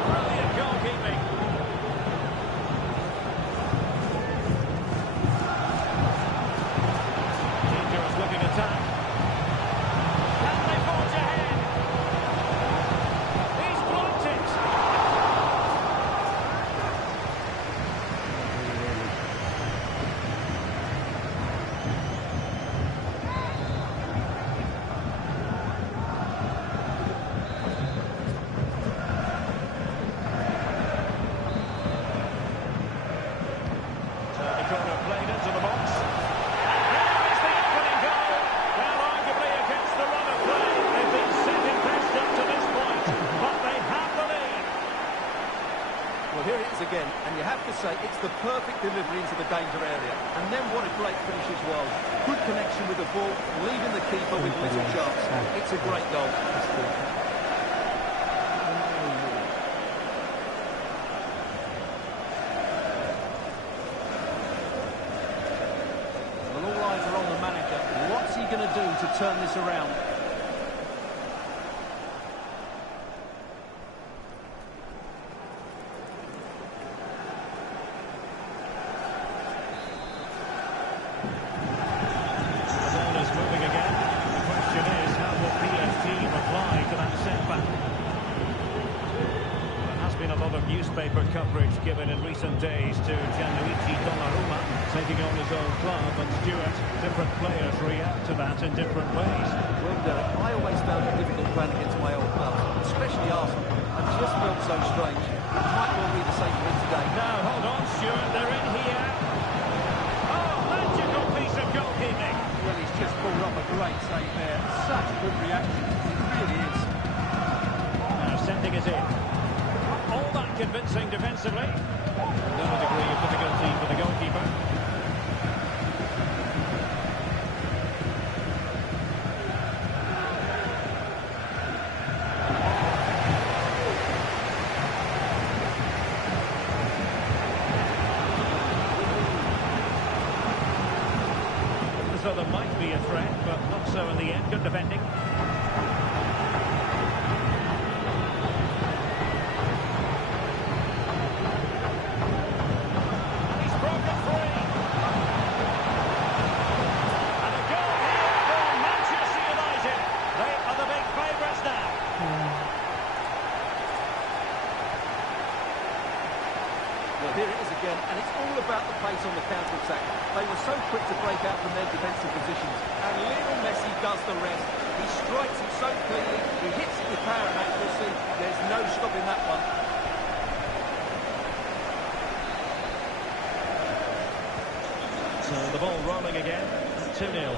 Brilliant goalkeeping. the perfect delivery into the danger area. And then what a great finish as well. Good connection with the ball, leaving the keeper with little chance. It's a great goal. Well, all eyes are on the manager. What's he going to do to turn this around? Newspaper coverage given in recent days to Gianluigi Donnarumma taking on his old club, and Stuart, different players react to that in different ways. Well, Derek, I always found it difficult playing against my old club, especially Arsenal. I just felt so strange. It might well be the same for him today. Now, hold on, Stuart, they're in here. Oh, magical piece of goalkeeping. Well, he's just pulled off a great save there. Such good reaction. It really is. Now, sending it in. All that convincing defensively. No degree of difficulty for the goalkeeper. So there might be a threat, but not so in the end. Good defending. Well, here it is again, and it's all about the pace on the counter-attack. They were so quick to break out from their defensive positions, and Lionel Messi does the rest. He strikes it so cleanly, he hits it with power and accuracy. There's no stopping that one. So the ball rolling again, 2-0.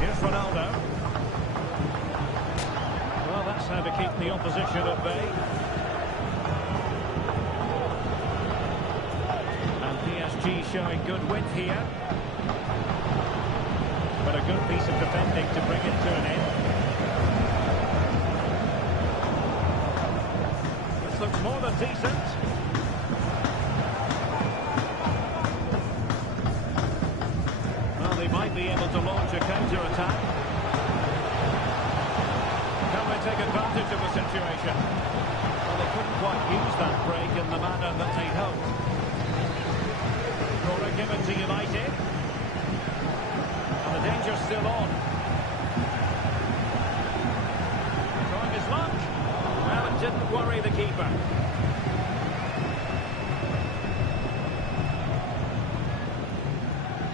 Here's Ronaldo. Well, that's how to keep the opposition at bay. And PSG showing good width here. But a good piece of defending to bring it to an end. This looks more than decent. They might be able to launch a counter-attack. Can they take advantage of the situation? Well, they couldn't quite use that break in the manner that they'd hoped. Corner given to United. And the danger's still on. Trying his luck. Well, it didn't worry the keeper.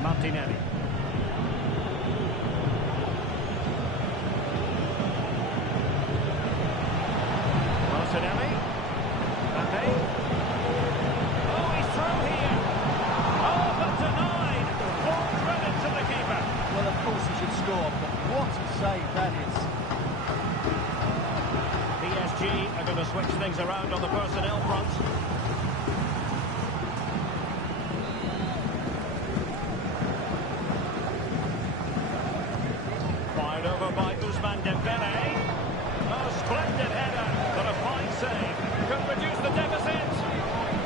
Martinelli. Oh, he's through here. Oh, but denied. Full credit to the keeper. Well, of course he should score, but what a save that is. PSG are going to switch things around on the personnel front. Fired over by Ousmane Dembele. Oh, splendid header, but a fine save. Could reduce the deficit.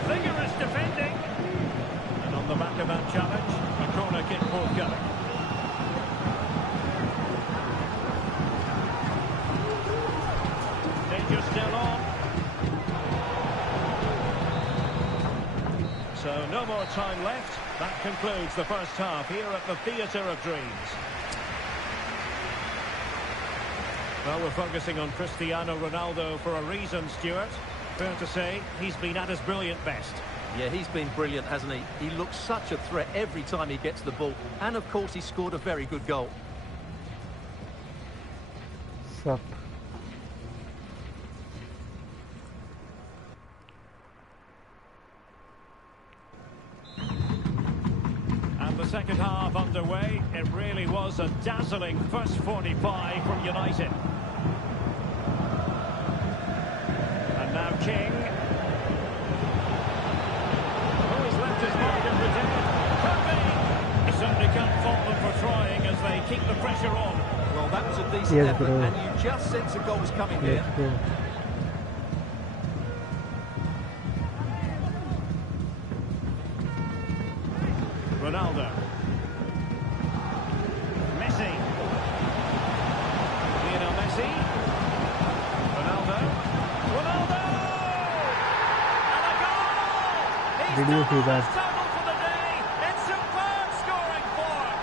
Vigorous defending. And on the back of that challenge, a corner kick forthcoming. Danger still on. So no more time left. That concludes the first half here at the Theatre of Dreams. Well, we're focusing on Cristiano Ronaldo for a reason, Stuart. Fair to say, he's been at his brilliant best. Yeah, he's been brilliant, hasn't he? He looks such a threat every time he gets the ball. And, of course, he scored a very good goal. Sup. second half underway. It really was a dazzling first 45 from United. And now King. Oh, he's left his marker for dead. Kirby! You certainly can't fault them for trying as they keep the pressure on. Well, that was a decent effort, and you just sense a goal's coming here. Ronaldo. Messi. Lionel Messi. Ronaldo. Ronaldo! And a goal! He's Did you see that? total for the day. It's superb scoring form.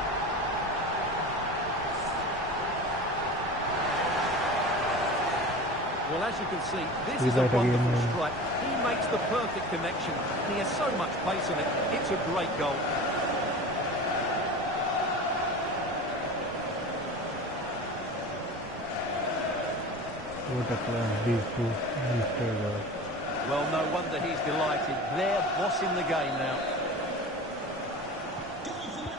Well, as you can see, this He's is a right again, wonderful man. strike. He makes the perfect connection. He has so much pace on it. It's a great goal. What a class these two youngsters are. Well, no wonder he's delighted. They're bossing the game now.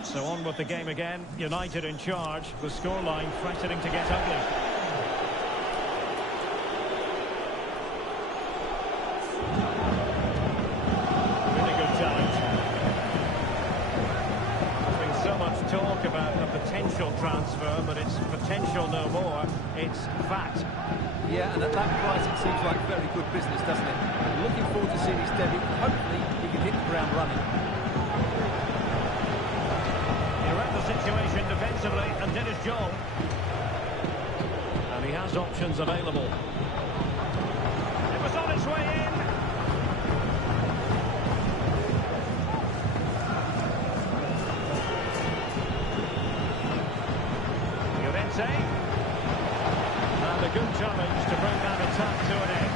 So on with the game again. United in charge. The scoreline threatening to get ugly. Really good talent. There's been so much talk about a potential transfer, but it's potential no more. It's fact. Yeah, and at that price, it seems like very good business, doesn't it? Looking forward to seeing his debut. Hopefully, he can hit the ground running. He read the situation defensively and did his job. And he has options available. It was on its way in. Llorente. And a good challenge to bring that attack to an end.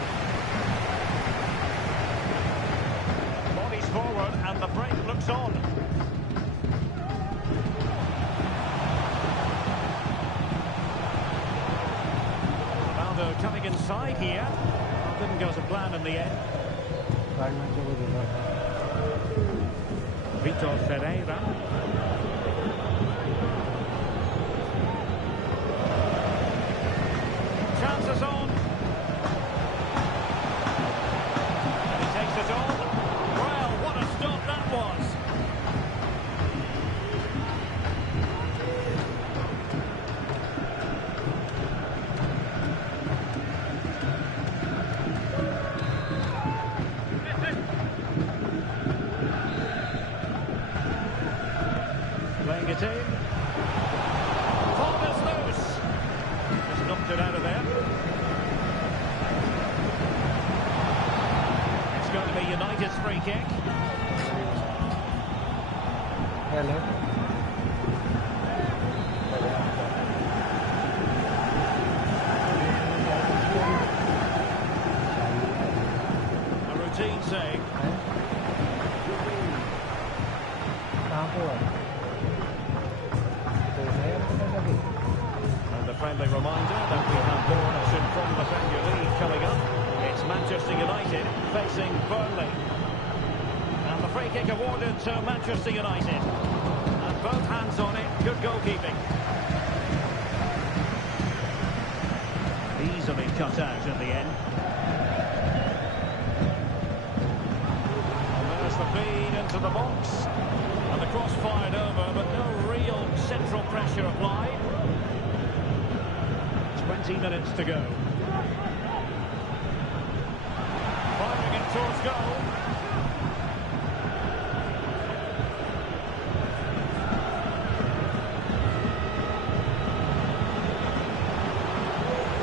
Bodies forward and the break looks on. Ronaldo coming inside here. Well, didn't go to plan in the end. Vitor Ferreira. Chances on. And he takes it on. Well, what a stop that was. Playing it in. Ball is loose. Just knocked it out of there. It's going to be United's free kick. Hello. A routine save. And a friendly reminder that we have more action from the Premier League coming up. It's Manchester United facing Burnley. And the free kick awarded to Manchester United. And both hands on it, good goalkeeping. Easily cut out at the end. And there's the feed into the box. And the cross fired over, but no real central pressure applied. 20 minutes to go. Firing it towards goal.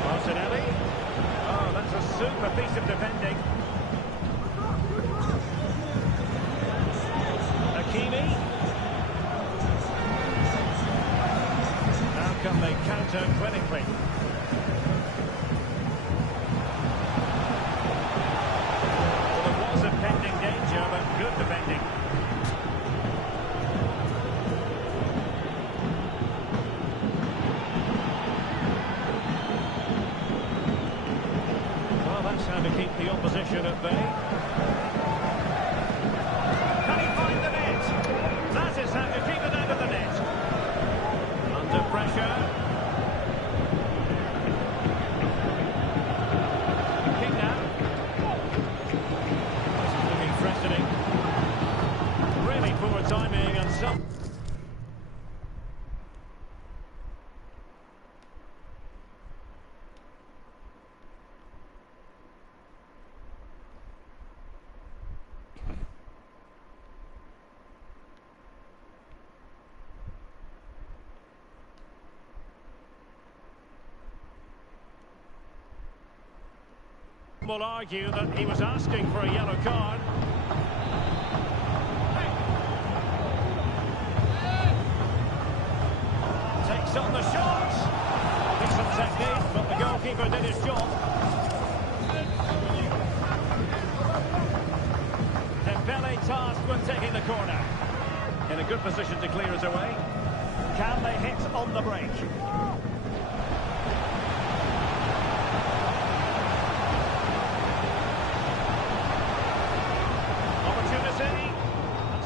Martinelli. Oh, that's a super piece of defending. Hakimi. Now can they counter clinically? Well, there was a pending danger. clever timing and some... will argue that he was asking for a yellow card. Takes on the shot. Decent technique, but the goalkeeper did his job. Dembele tasked when taking the corner. In a good position to clear it away. Can they hit on the break?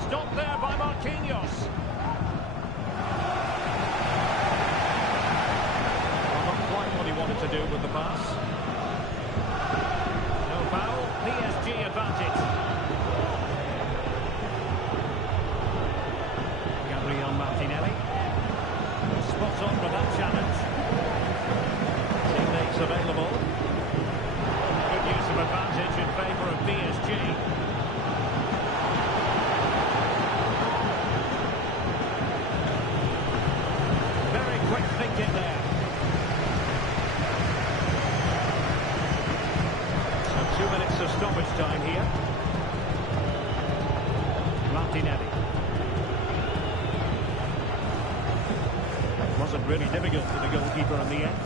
Stopped there by Marquinhos. Well, not quite what he wanted to do with the pass. No foul, PSG advantage. Gabriel Martinelli. Spot on for that challenge. Teammates available. Good use of advantage in favour of PSG. Quick thinking there. So 2 minutes of stoppage time here. Martinelli. It wasn't really difficult for the goalkeeper in the end.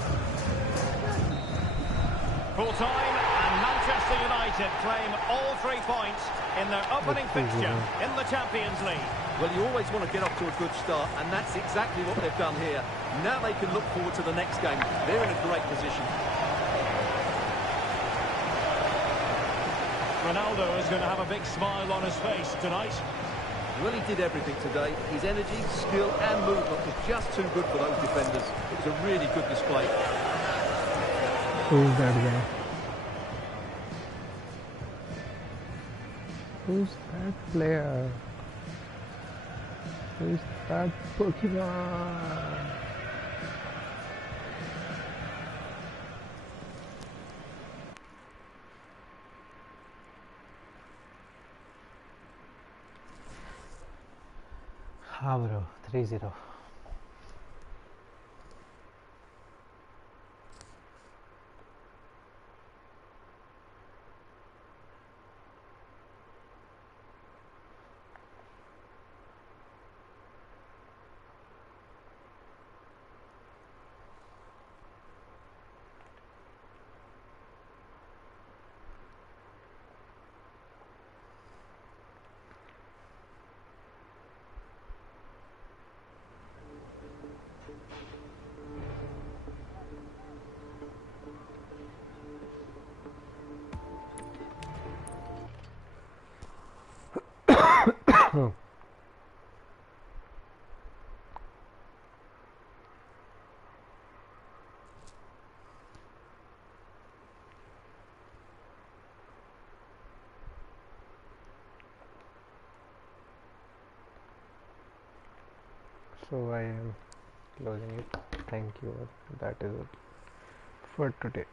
Full time, and Manchester United claim all 3 points in their opening fixture in the Champions League. Well, you always want to get off to a good start, and that's exactly what they've done here. Now they can look forward to the next game. They're in a great position. Ronaldo is going to have a big smile on his face tonight. Well, he did everything today. His energy, skill and movement was just too good for those defenders. It was a really good display. Who's that guy? Who's that player? Who's that Pokemon? Ah bro, 3-0. So I am closing it. Thank you. That is it for today.